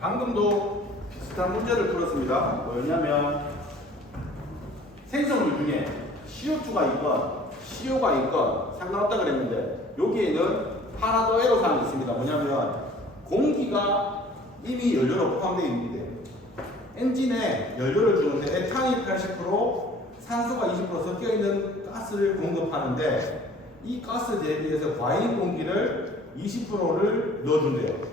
방금도 비슷한 문제를 풀었습니다. 뭐였냐면 생성물 중에 CO2가 있건 CO가 있건 상관없다 그랬는데 여기에는 하나 더 애로사항이 있습니다. 뭐냐면 공기가 이미 연료로 포함되어 있는데 엔진에 연료를 주는데 에탄이 80% 산소가 20% 섞여 있는 가스를 공급하는데 이 가스 대비해서 과잉 공기를 20%를 넣어준대요.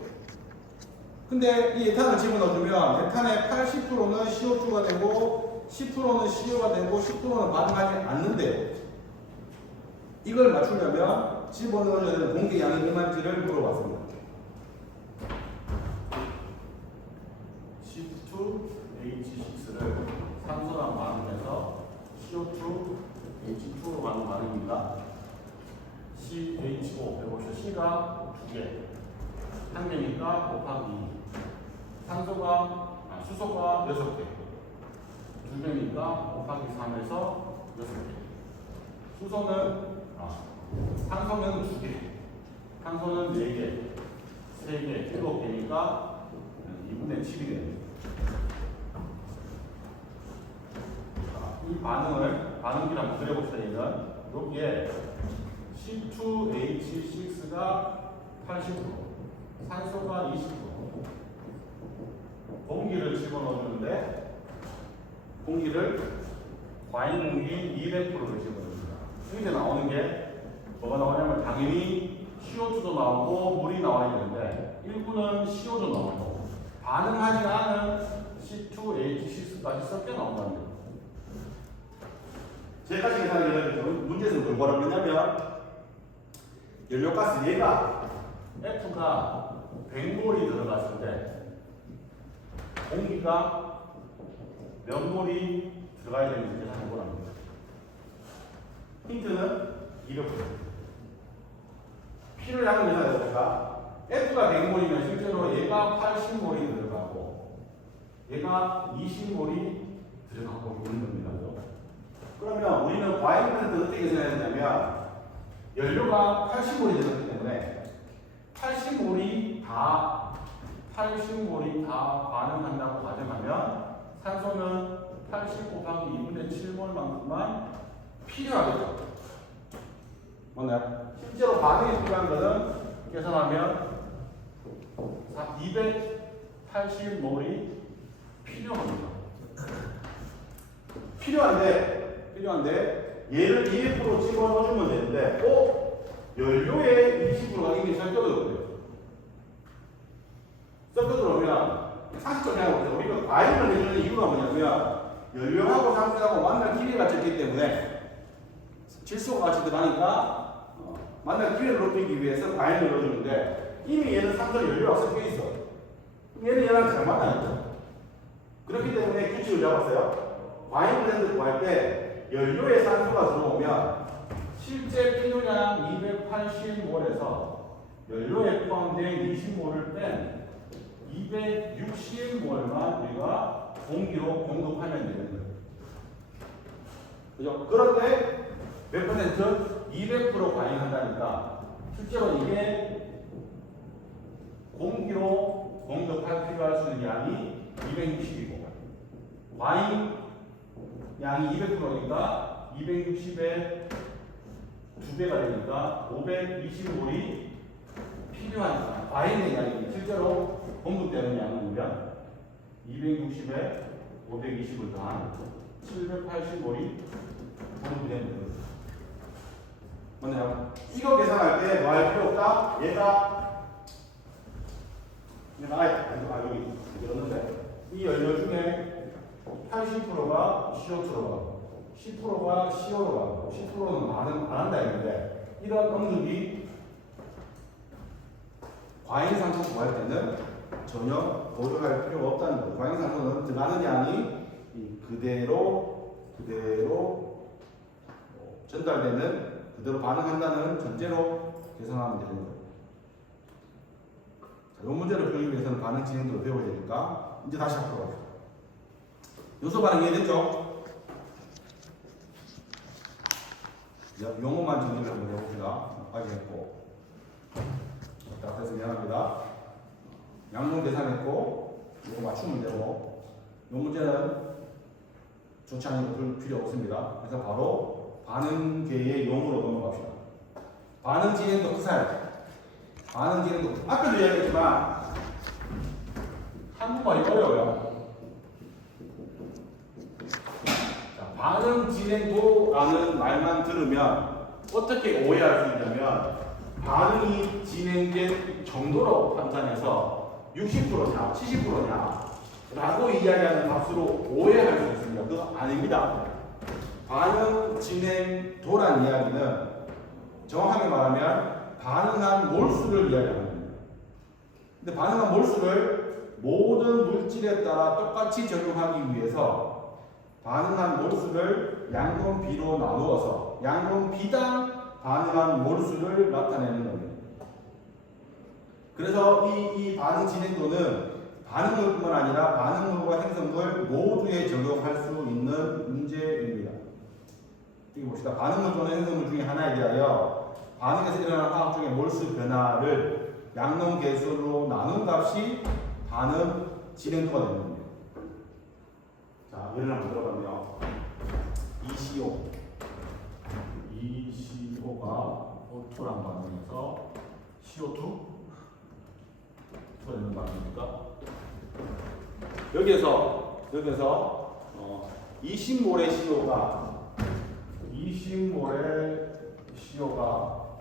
근데 이 에탄을 집어넣어주면 에탄의 80%는 CO2가 되고 10%는 CO가 되고 10%는 반응하지 않는데요. 이걸 맞추려면 집어넣어줘야 되는 공기 양이 얼마인지를 물어봤습니다. C2H6를 산소랑 반응해서 CO2H2로 만든 반응입니다. CH5 해보시죠. C가 2개, 한 개니까 곱하기 2. 수소가 6개, 2개니까 곱하기 3에서 6개. 산소는 2개, 탄소는 4개, 3개, 7개니까 2분의 7이 됩니다. 이 반응기를 한번 그려봅시다. 얘는 여기에 C2H6가 80%, 산소가 20%, 공기를 집어넣어주는데 공기를 과잉 공기 200%를 집어넣습니다. 이제 나오는 게 뭐가 나오냐면 당연히 CO2도 나오고 물이 나와야 되는데 일부는 CO도 나오고 반응하지 않은 C2H6까지 섞여 나온다는 거예요. 제가 계산하기에는 문제에서 뭐라고 했냐면 연료가스 얘가 F가 100몰이 들어갔을 때 공기가 몇 몰이 들어가야 되는지 계산해 보랍니다. 힌트는 이렇게 P를 양을 계산해 보니까 F가 100몰이면 실제로 얘가 80몰이 들어가고 얘가 20몰이 들어가고 있는 겁니다. 그러면 우리는 과잉 퍼센트 어떻게 계산해야 되냐면 연료가 80몰이 들어갔기 때문에 80몰이 다 반응한다고 가정하면 산소는 80 곱하기 2분의 7몰만큼만 필요하겠죠. 맞나요? 실제로 반응이 필요한 것은 계산하면 280몰이 필요합니다. 필요한데 얘를 200% 집어넣어주면 되는데 연료의 20%가 이미 섞여들어요. 섞여들어오면 사실적으로 생각해보세요. 우리가 과잉을 해주는 이유가 뭐냐면 연료하고 산소하고 만날 길이가 적기 때문에 질소가 같이 들어가니까 만날 기회를 높이기 위해서 과잉을 넣어주는데 이미 얘는 산소 연료가 섞여 있어. 얘는 얘랑 잘 맞아요. 그렇기 때문에 규칙을 잡았어요. 과잉 블렌드 구할 때 연료에 산소가 들어오면 실제 필요량 280몰에서 연료에 포함된 20몰을 뺀 260몰만 우리가 공기로 공급하면 되는 거예요. 그죠? 그런데 몇 퍼센트? 200% 과잉한다니까 실제로 이게 공기로 공급할 필요할 수 있는 양이 260이고 과잉 양이 200%니까 260에 2배가 되니까 520몰이 필요하니까 과잉의 양이 실제로 공급되는 양은 보면 260에 520을 더한 780몰이 공급되는 거예요. 맞나요? 이거 계산할 때 뭐 할 필요 없다? 얘가 여기 이러는데 이 연료 중에 80%가 CO2로 가고 10%가 CO로 가고 10%는 반응 안 한다 했는데 이런 언급이 과잉산소 구할 때는 전혀 고려할 필요가 없다는 거예요. 과잉산소는 들어가는 양이 그대로 전달되는 그대로 반응한다는 전제로 계산하면 되는 거예요. 자, 이 문제를 풀기 위해서는 반응 진행도를 배워야 되니까 이제 다시 앞으로 가죠. 요소 반응 이해됐죠? 용어만 정리를 한번 해봅시다. 까지 했고 자, 그래서 미안합니다. 양론 계산했고 이거 맞추면 되고 이 문제는 좋지 않은 거 풀 필요 없습니다. 그래서 바로 반응계의 용어로 넘어갑시다. 반응 진행도 크살. 반응 진행도 아까도 이야기했지만 한국말이 어려워요. 자, 반응 진행도라는 말만 들으면 어떻게 오해할 수 있냐면 반응이 진행된 정도로 판단해서 60%냐 70%냐 라고 이야기하는 값으로 오해할 수 있습니다. 그거 아닙니다. 반응 진행도란 이야기는 정확하게 말하면 반응한 몰수를 이야기하는 겁니다. 근데 반응한 몰수를 모든 물질에 따라 똑같이 적용하기 위해서 반응한 몰수를 양분비로 나누어서 양분비당 반응한 몰수를 나타내는 겁니다. 그래서 이 반응 진행도는 반응물뿐만 아니라 반응물과 행성물 모두에 적용할 수 있는 문제입니다. 여기 봅시다. 반응물 또는 행성물 중에 하나에 대하여 반응에서 일어나는 화학 중의 몰수 변화를 양론 계수로 나눈 값이 반응 진행도가 되는 겁니다. 자, 예를 한번 들어보면요. ECO가 O2랑 반응해서 CO2 되는 반응이니까 여기에서 20몰의 CO가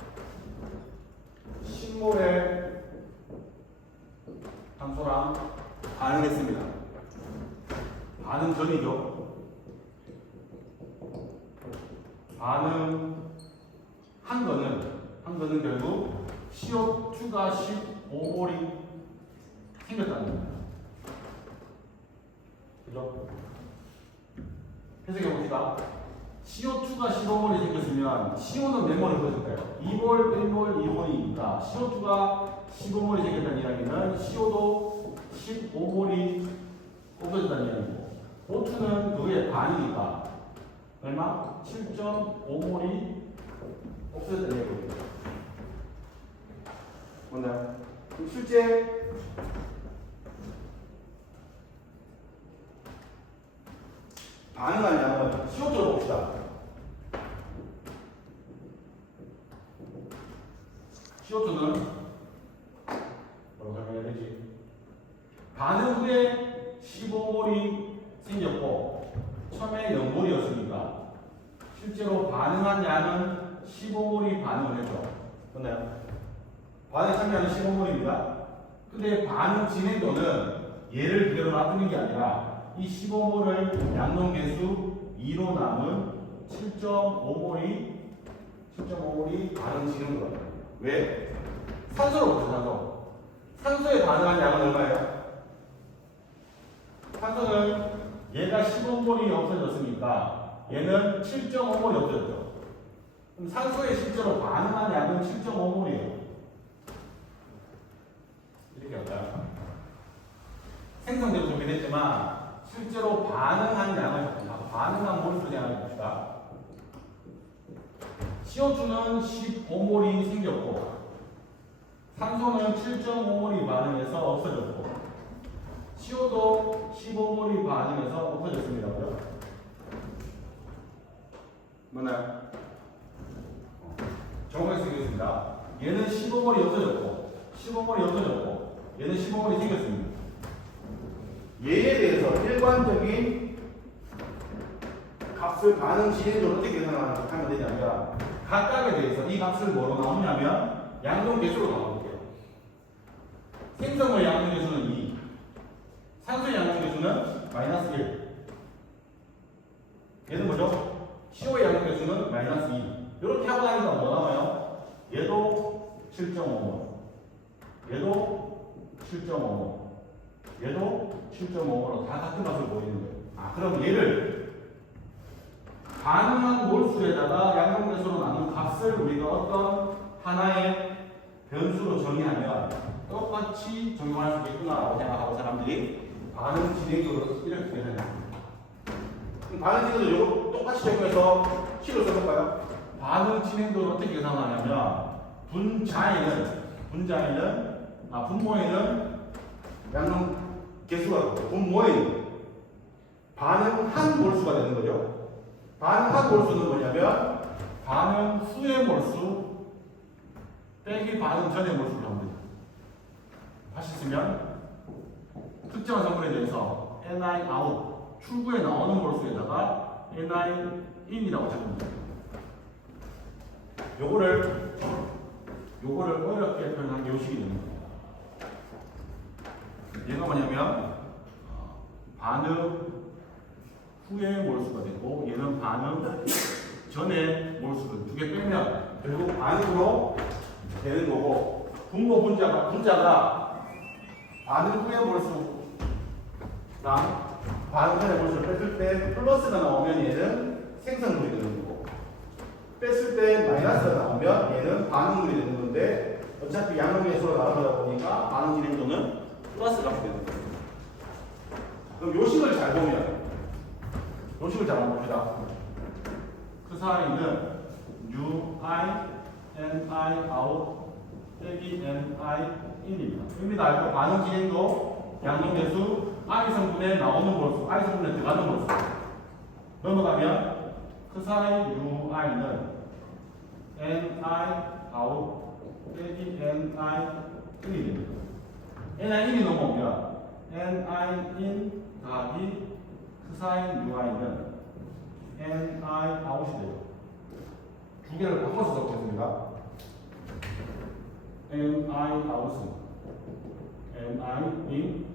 10몰의 탄소랑 반응했습니다. 반응 전이죠. 반응 한 거는 결국 CO2가 15몰이 생겼다는 겁니다. 그죠? 해석해 봅시다. CO2가 15몰이 생겼으면 CO는 몇 몰이 퍼졌을까요? 2몰, 1몰, 2몰이니까 CO2가 15몰이 생겼다는 이야기는 CO도 15몰이 없어진다는 이야기고 O2는 그의 반이니까 얼마? 7.5몰이 없어졌다는 이야기입니다. 맞나요? 실제 반응한 양은 CO2로 봅시다. CO2는 뭐라고 설명해야 되지? 반응 후에 15몰이 생겼고 처음에 0몰이었으니까 실제로 반응한 양은 15몰이 반응을 했죠. 맞나요? 반응 참여는 15몰입니다. 근데 반응 진행도는 얘를 그대로 놔두는 게 아니라 이 15몰을 양론 계수 2로 남은 7.5몰이 7.5몰이 반응 진행도가 돼요. 왜? 산소로 보죠, 산소. 산소에 반응한 양은 얼마예요? 산소는 얘가 15몰이 없어졌으니까 얘는 7.5몰이 없어졌죠. 그럼 산소에 실제로 반응한 양은 7.5몰이에요. 이렇게 할까요? 생성되고 준비됐지만 실제로 반응한 양을 반응한 몰수 양을 봅시다. CO2는 15몰이 생겼고 산소는 7.5몰이 반응해서 없어졌고 CO도 15몰이 반응해서 없어졌습니다고요. 맞나요? 정확하게 쓰겠습니다. 얘는 15몰이 없어졌고 15몰이 없어졌고 얘는 15몰이 생겼습니다. 얘에 대해서 일관적인 값을 반응 진행도를 어떻게 계산하면 되냐면 각각에 대해서 이 값을 뭐로 나오냐면 양동 개수로 나와볼게요. 생성물 양동 개수는 2, 산소의 양동 개수는 마이너스 1. 얘는 뭐죠? CO의 양동 개수는 마이너스 2. 이렇게 하고 나니까 뭐 나와요? 얘도 7.5몰, 얘도 7.5몰, 얘도 7.5몰로 다 같은 값을 보이는 거예요. 아, 그럼 얘를 반응한 몰수에다가 양동계수로 나눈 값을 우리가 어떤 하나의 변수로 정의하면 똑같이 적용할 수 있겠구나라고 생각하고 사람들이 반응 진행도를 이렇게 계산해요. 그럼 반응 진행도 이거 똑같이 적용해서 C로 써볼까요? 반응 진행도를 어떻게 계산하냐면 분모에는 양동 개수가 있고 분모에는 반응한 몰수가 되는 거죠. 반응한 몰수는 뭐냐면 반응 후의 몰수 빼기 반응 전의 몰수를 하면 돼요. 다시 쓰면 특정한 성분에 대해서 ni out 출구에 나오는 몰수에다가 ni in이라고 적으면 돼요. 요거를 어렵게 표현한 요식이 됩니다. 얘가 뭐냐면 반응 후의 몰수가 되고 얘는 반응 전의 몰수를 두 개 빼면 결국 반응으로 되는 거고 분모 분자가 반응 후의 몰수랑 반응 전의 몰수를 뺐을 때 플러스가 나오면 얘는 생성물이 되는 거고 뺐을 때 마이너스가 나오면 얘는 반응물이 되는 건데 어차피 양동계수로 나오다 보니까 반응 진행도는 플러스 값이 되는 거예요. 그럼 요식을 잘 보면 요식을 잘 봅시다. 그 사이는 UI, NI out 빼기 NI in입니다. 입니다. 알고 반응 진행도 양동계수 I 성분에 나오는 몰수, I 성분에 들어가는 몰수. 넘어가면 그 사이 UI는 NI out 빼기 NI in이 됩니다. NI in이 넘어오면 NI in 더하기 코사인 UI는 NI out이 돼요. 두 개를 바꿔서 적겠습니다. NI out은 NI in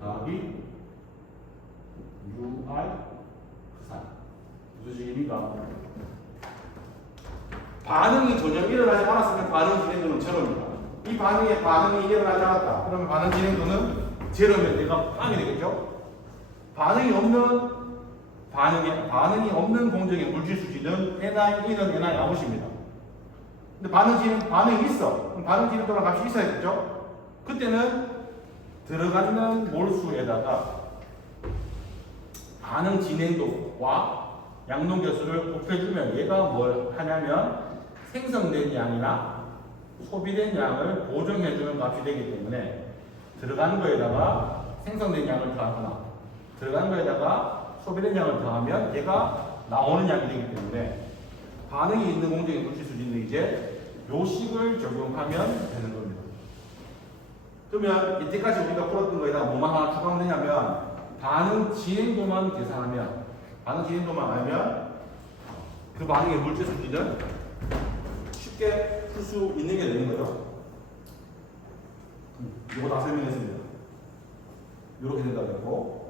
더하기 UI 코사인. 무슨 식입니까? 반응이 전혀 일어나지 않았으면 반응 진행도는 제로입니다. 이 반응이 일어나지 않았다. 그러면 반응 진행도는 제로면 얘가 빵이 되겠죠? 반응이 없는 공정의 물질 수지는 NI1은 NI 아웃입니다. 근데 반응이 있어. 그럼 반응 진행도랑 값이 있어야겠죠? 그때는 들어가는 몰수에다가 반응 진행도와 양동계수를 곱해주면 얘가 뭘 하냐면 생성된 양이나 소비된 양을 보정해주는 값이 되기 때문에 들어가는 거에다가 생성된 양을 더하거나 들어간 거에다가 소비된 양을 더하면 얘가 나오는 양이 되기 때문에 반응이 있는 공정의 물질 수지는 이제 요식을 적용하면 되는 겁니다. 그러면 이때까지 우리가 풀었던 거에다가 뭐만 하나 추가하면 되냐면 반응 진행도만 계산하면 반응 진행도만 알면 그 반응의 물질 수지는 쉽게 풀 수 있는 게 되는 거죠. 이거 다 설명했습니다. 이렇게 된다고 했고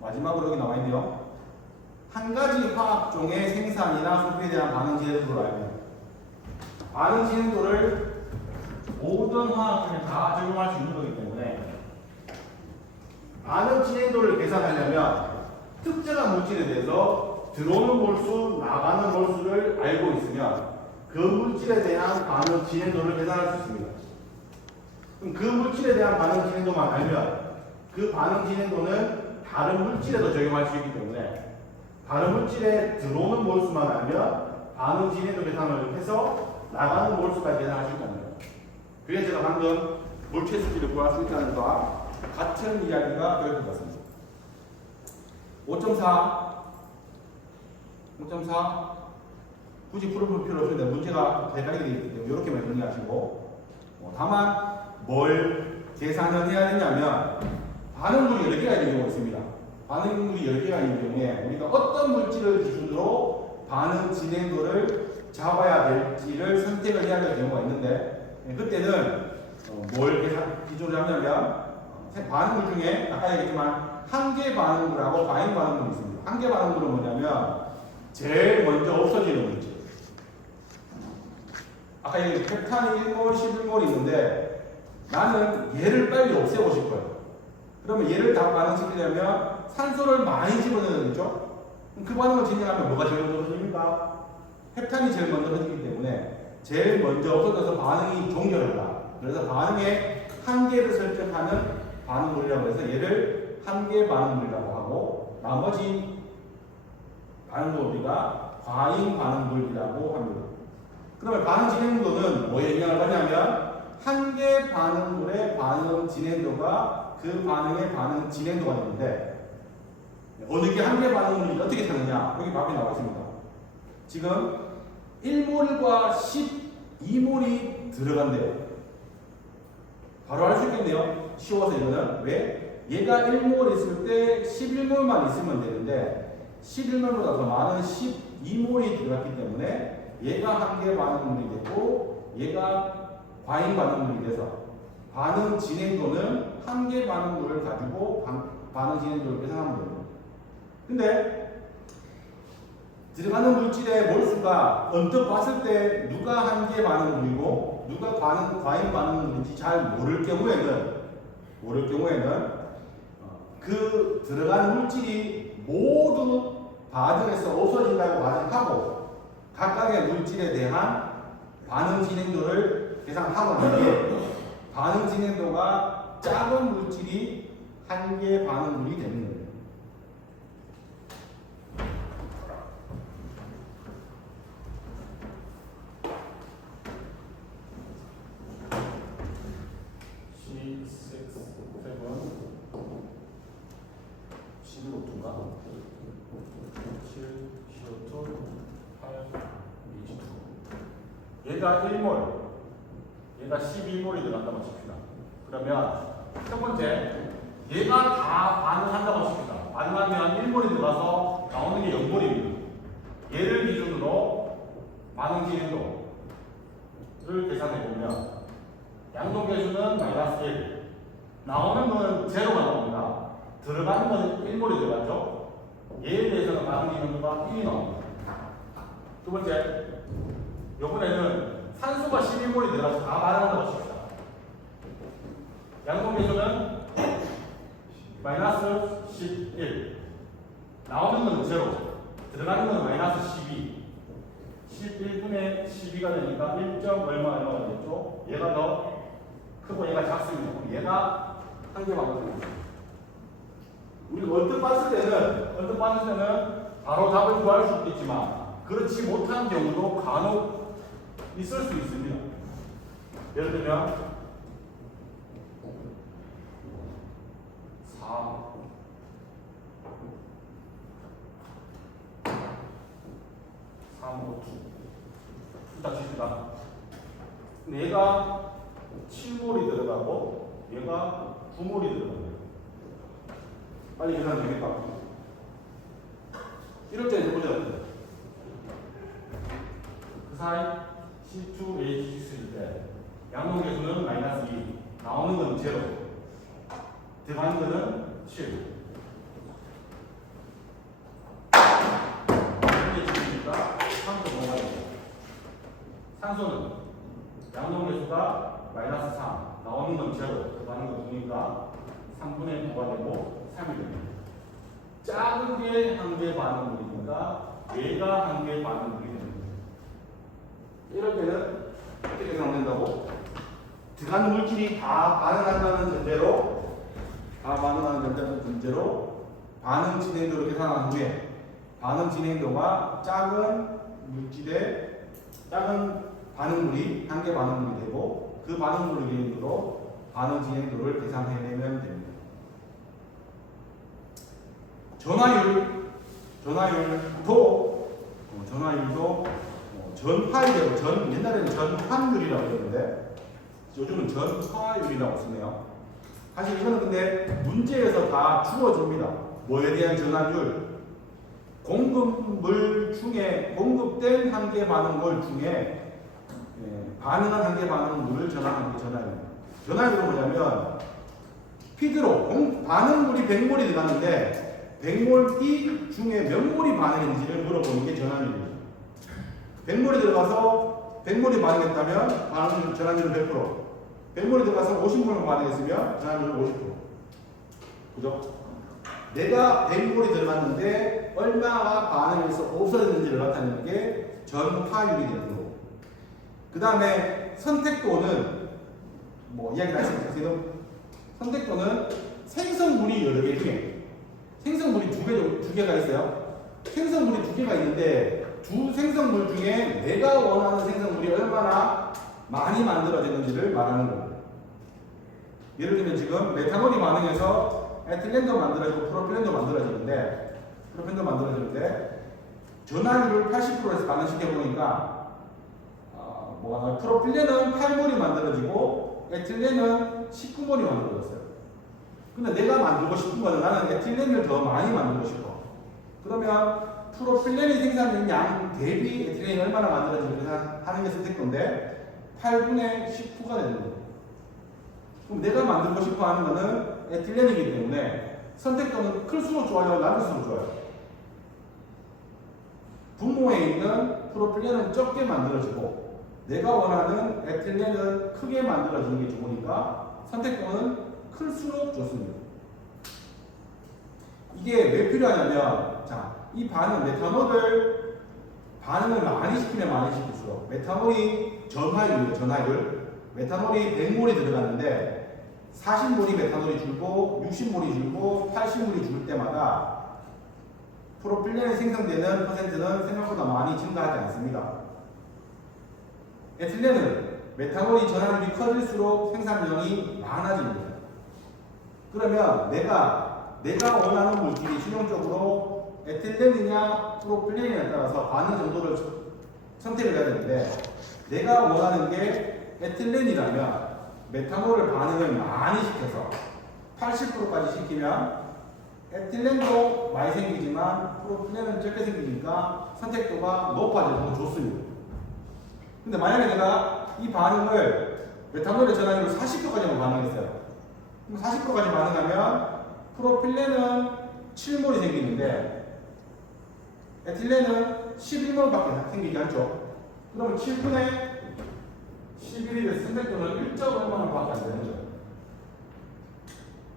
마지막으로 여기 나와 있네요. 한 가지 화학종의 생산이나 소비에 대한 반응 진행도를 알고 있습니다. 반응 진행도를 모든 화학종에 다 적용할 수 있는 거기 때문에 반응 진행도를 계산하려면 특정한 물질에 대해서 들어오는 몰수, 나가는 몰수를 알고 있으면 그 물질에 대한 반응 진행도를 계산할 수 있습니다. 그럼 그 물질에 대한 반응 진행도만 알면 그 반응 진행도는 다른 물질에도 적용할 수 있기 때문에 다른 물질에 들어오는 몰수만 알면 반응 진행도 계산을 해서 나가는 몰수까지 계산할 수 있다는 거예요. 그래서 제가 방금 물체 수치를 구할 수 있다는 것과 같은 이야기가 될 것 같습니다. 5.4 굳이 풀어볼 필요 없는데 문제가 대단히 되어 있기 때문에 이렇게만 정리하시고 다만 뭘 계산을 해야 되냐면 반응물이 10개가 있는 경우가 있습니다. 반응물이 10개가 있는 경우에 우리가 어떤 물질을 기준으로 반응 진행도를 잡아야 될지를 선택을 해야 될 경우가 있는데 그때는 뭘 기준으로 하냐면 반응물 중에 아까 얘기했지만 한계 반응물하고 과잉 반응물이 있습니다. 한계 반응물은 뭐냐면 제일 먼저 없어지는 물질. 아까 여기 펩탄이 1몰, 11몰이 있는데 나는 얘를 빨리 없애고 싶어요. 그러면 얘를 다 반응시키려면 산소를 많이 집어넣어야겠죠? 그 반응을 진행하면 뭐가 제일 먼저 터집니까? 펩탄이 제일 먼저 터지기 때문에 제일 먼저 없어져서 반응이 종결한다. 그래서 반응의 한계를 설정하는 반응물이라고 해서 얘를 한계 반응물이라고 하고 나머지 반응물 우리가 과잉 반응물이라고 합니다. 그러면 반응 진행도는 뭐에 영향을 받냐면 한계 반응물의 반응 진행도가 그 반응의 반응 진행도가 되는데 어느 게 한계 반응물인지 어떻게 찾느냐 여기 답이 나와 있습니다. 지금 1몰과 12몰이 들어간대요. 바로 알 수 있겠네요. 쉬워서 이거는 왜? 얘가 1몰 있을 때 11몰만 있으면 되는데 11몰보다 더 많은 12몰이 들어갔기 때문에 얘가 한계 반응물이 되고 얘가 과잉 반응물이 돼서 반응 진행도는 한계 반응물을 가지고 반응 진행도를 계산하면 됩니다. 근데 들어가는 물질의 몰수가 언뜻 봤을 때 누가 한계 반응물이고 누가 과잉 반응물인지 잘 모를 경우에는 그 들어가는 물질이 모두 반응해서 없어진다고 가정하고 각각의 물질에 대한 반응 진행도를 계산하고 나면 반응 진행도가 작은 물질이 한계 반응물이 되는 거예요. 얘가 1몰, 얘가 12몰이 들어간다고 칩시다. 그러면 첫 번째, 얘가 다 반응한다고 칩시다. 반응하면 1몰이 들어가서 나오는 게 0몰입니다. 얘를 기준으로 반응 진행도를 계산해 보면 양동계수는 마이너스 1, 나오는 건 제로가 나옵니다. 들어가는 건 1몰이 들어가죠. 얘에 대해서는 반응 진행도가 1이 나옵니다. 두 번째, 이번에는 산소가 12몰이 들어가서 다 반응한다고 칩시다. 양동계수는 마이너스 11, 나오는 건 제로, 들어가는 건 마이너스 12, 11분의 12가 되니까 1. 얼마가 되겠죠? 얘가 더 크고 얘가 작습니다. 그럼 얘가 한계 반응입니다. 우리가 언뜻 봤을 때는 바로 답을 구할 수 있겠지만 그렇지 못한 경우도 간혹 있을 수 있습니다. 예를 들면 352 일단 칩시다. 근데 얘가 7몰이 들어가고 얘가 9몰이 들어가요. 빨리 계산 되겠다. 이럴 때 보자. 그 사이 C2H6일 때 양동계수는 마이너스 2, 나오는 건 제로, 들어가는 거는 7. 산소는 양동계수가 마이너스 3, 나오는 건 제로, 들어가는 건 9니까 3분의 9가 되고 3이 됩니다. 작은 게 한 개 반응물이니까 얘가 한 개 반응물이 되는 거예요. 이럴 때는 어떻게 생각된다고? 들어간 물질이 다 반응한다는 전제로 반응 진행도를 계산한 후에 반응 진행도가 작은 반응물이 한 개 반응물이 되고 그 반응물을 기준으로 반응 진행도를 계산해내면 됩니다. 전화율도 전파율이라고 옛날에는 전환율이라고 했는데 요즘은 전화율이라고 쓰네요. 사실 이거는 근데 문제에서 다 주어집니다. 뭐에 대한 전환율? 공급된 한 개 반응물 중에 반응한 한 개 반응물을 전환하는 게 전환율입니다. 전환율은 뭐냐면 피드로 반응물이 100몰이 들어갔는데 100몰 중에 몇 몰이 반응했는지를 물어보는 게 전환율입니다. 100몰이 들어가서 100몰이 반응했다면 전환율은 100%. 100몰이 들어가서 50몰만 반응했으면 전환율은 50%. 그죠? 내가 100몰이 들어갔는데 얼마나 반응해서 없어졌는지를 나타내는 게 전파율이 되는 거고. 그 다음에 선택도는 이야기 다시 해보세요. 선택도는 생성물이 여러 개 중에 생성물이 두 개가 있어요. 생성물이 두 개가 있는데 두 생성물 중에 내가 원하는 생성물이 얼마나 많이 만들어지는지를 말하는 거예요. 예를 들면 지금 메탄올이 반응해서 에틸렌도 만들어지고 프로필렌도 만들어지는데 전환율을 80%에서 반응시켜 보니까 프로필렌은 8몰이 만들어지고 에틸렌은 19몰이 만들어졌어요. 근데 내가 만들고 싶은 거는 나는 에틸렌을 더 많이 만들고 싶어. 그러면 프로필렌이 생산된 양 대비 에틸렌이 얼마나 만들어지는지 하는 게 선택도인데 8분의 19가 되는 거예요. 그럼 내가 만들고 싶어 하는 거는 에틸렌이기 때문에 선택도는 클수록 좋아요, 낮을수록 좋아요. 분모에 있는 프로필렌은 적게 만들어지고 내가 원하는 에틸렌은 크게 만들어지는 게 좋으니까 선택도는 클수록 좋습니다. 이게 왜 필요하냐면 이 메탄올을 반응을 많이 시키면 많이 시킬수록 메탄올이 전화율 메탄올이 100몰이 들어갔는데 40몰이 메탄올이 줄고 60몰이 줄고 80몰이 줄 때마다 프로필렌이 생성되는 퍼센트는 생각보다 많이 증가하지 않습니다. 에틸렌은 메탄올이 전환율이 커질수록 생산량이 많아집니다. 그러면 내가 원하는 물질이 실용적으로 에틸렌이냐 프로필렌이냐에 따라서 반응 정도를 선택을 해야 되는데 내가 원하는 게 에틸렌이라면 메탄올을 반응을 많이 시켜서 80%까지 시키면 에틸렌도 많이 생기지만 프로필렌은 적게 생기니까 선택도가 높아져서 좋습니다. 근데 만약에 내가 이 반응을 메탄올의 전환율을 40%까지만 반응했어요. 그럼 40%까지 반응하면 프로필렌은 7몰이 생기는데 에틸렌은 11몰밖에 생기지 않죠. 그러면 7분의 11이 돼서 선택도는 1.5만원밖에 안 되는 거예요.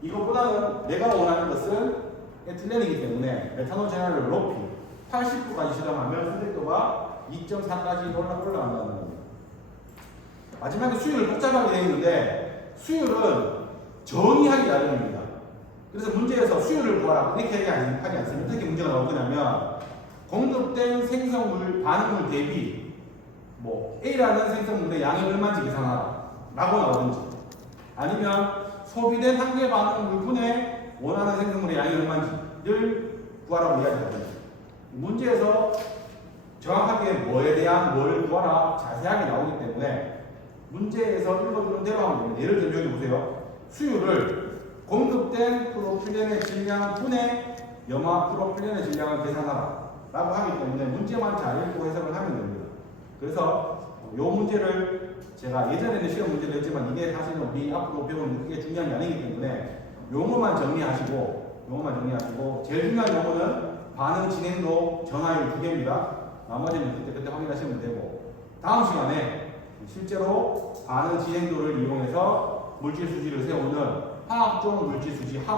이것보다는 내가 원하는 것은 에틸렌이기 때문에 메탄올 전환율을 높이 80%까지 실험하면 선택도가 2.4까지 올라간다는 겁니다. 마지막에 수율을 복잡하게 되어 있는데 수율은 정의하기 나름입니다. 그래서 문제에서 수율을 구하라 이렇게 하지 않습니다. 어떻게 문제가 나올 거냐면 공급된 생성물 반응물 대비 A라는 생성물의 양이 얼마인지 계산하라 라고 나오든지 아니면 소비된 한 개 반응물분의 원하는 생성물의 양이 얼마인지를 구하라고 이야기하든지 문제에서 정확하게 뭐에 대한 뭘 구하라 자세하게 나오기 때문에 문제에서 읽어주는 대로 하면 됩니다. 예를 들면 여기 보세요. 수율을 공급된 프로필렌의 질량 분의 염화 프로필렌의 질량을 계산하라 라고 하기 때문에 문제만 잘 읽고 해석을 하면 됩니다. 그래서 이 문제를 제가 예전에는 시험 문제를 했지만 이게 사실은 우리 앞으로 배우는 그게 중요한 게 아니기 때문에 용어만 정리하시고 제일 중요한 용어는 반응 진행도 전화율 두 개입니다. 나머지는 그때 확인하시면 되고 다음 시간에 실제로 반응 진행도를 이용해서 물질 수지를 세우는 화학적 물질 수지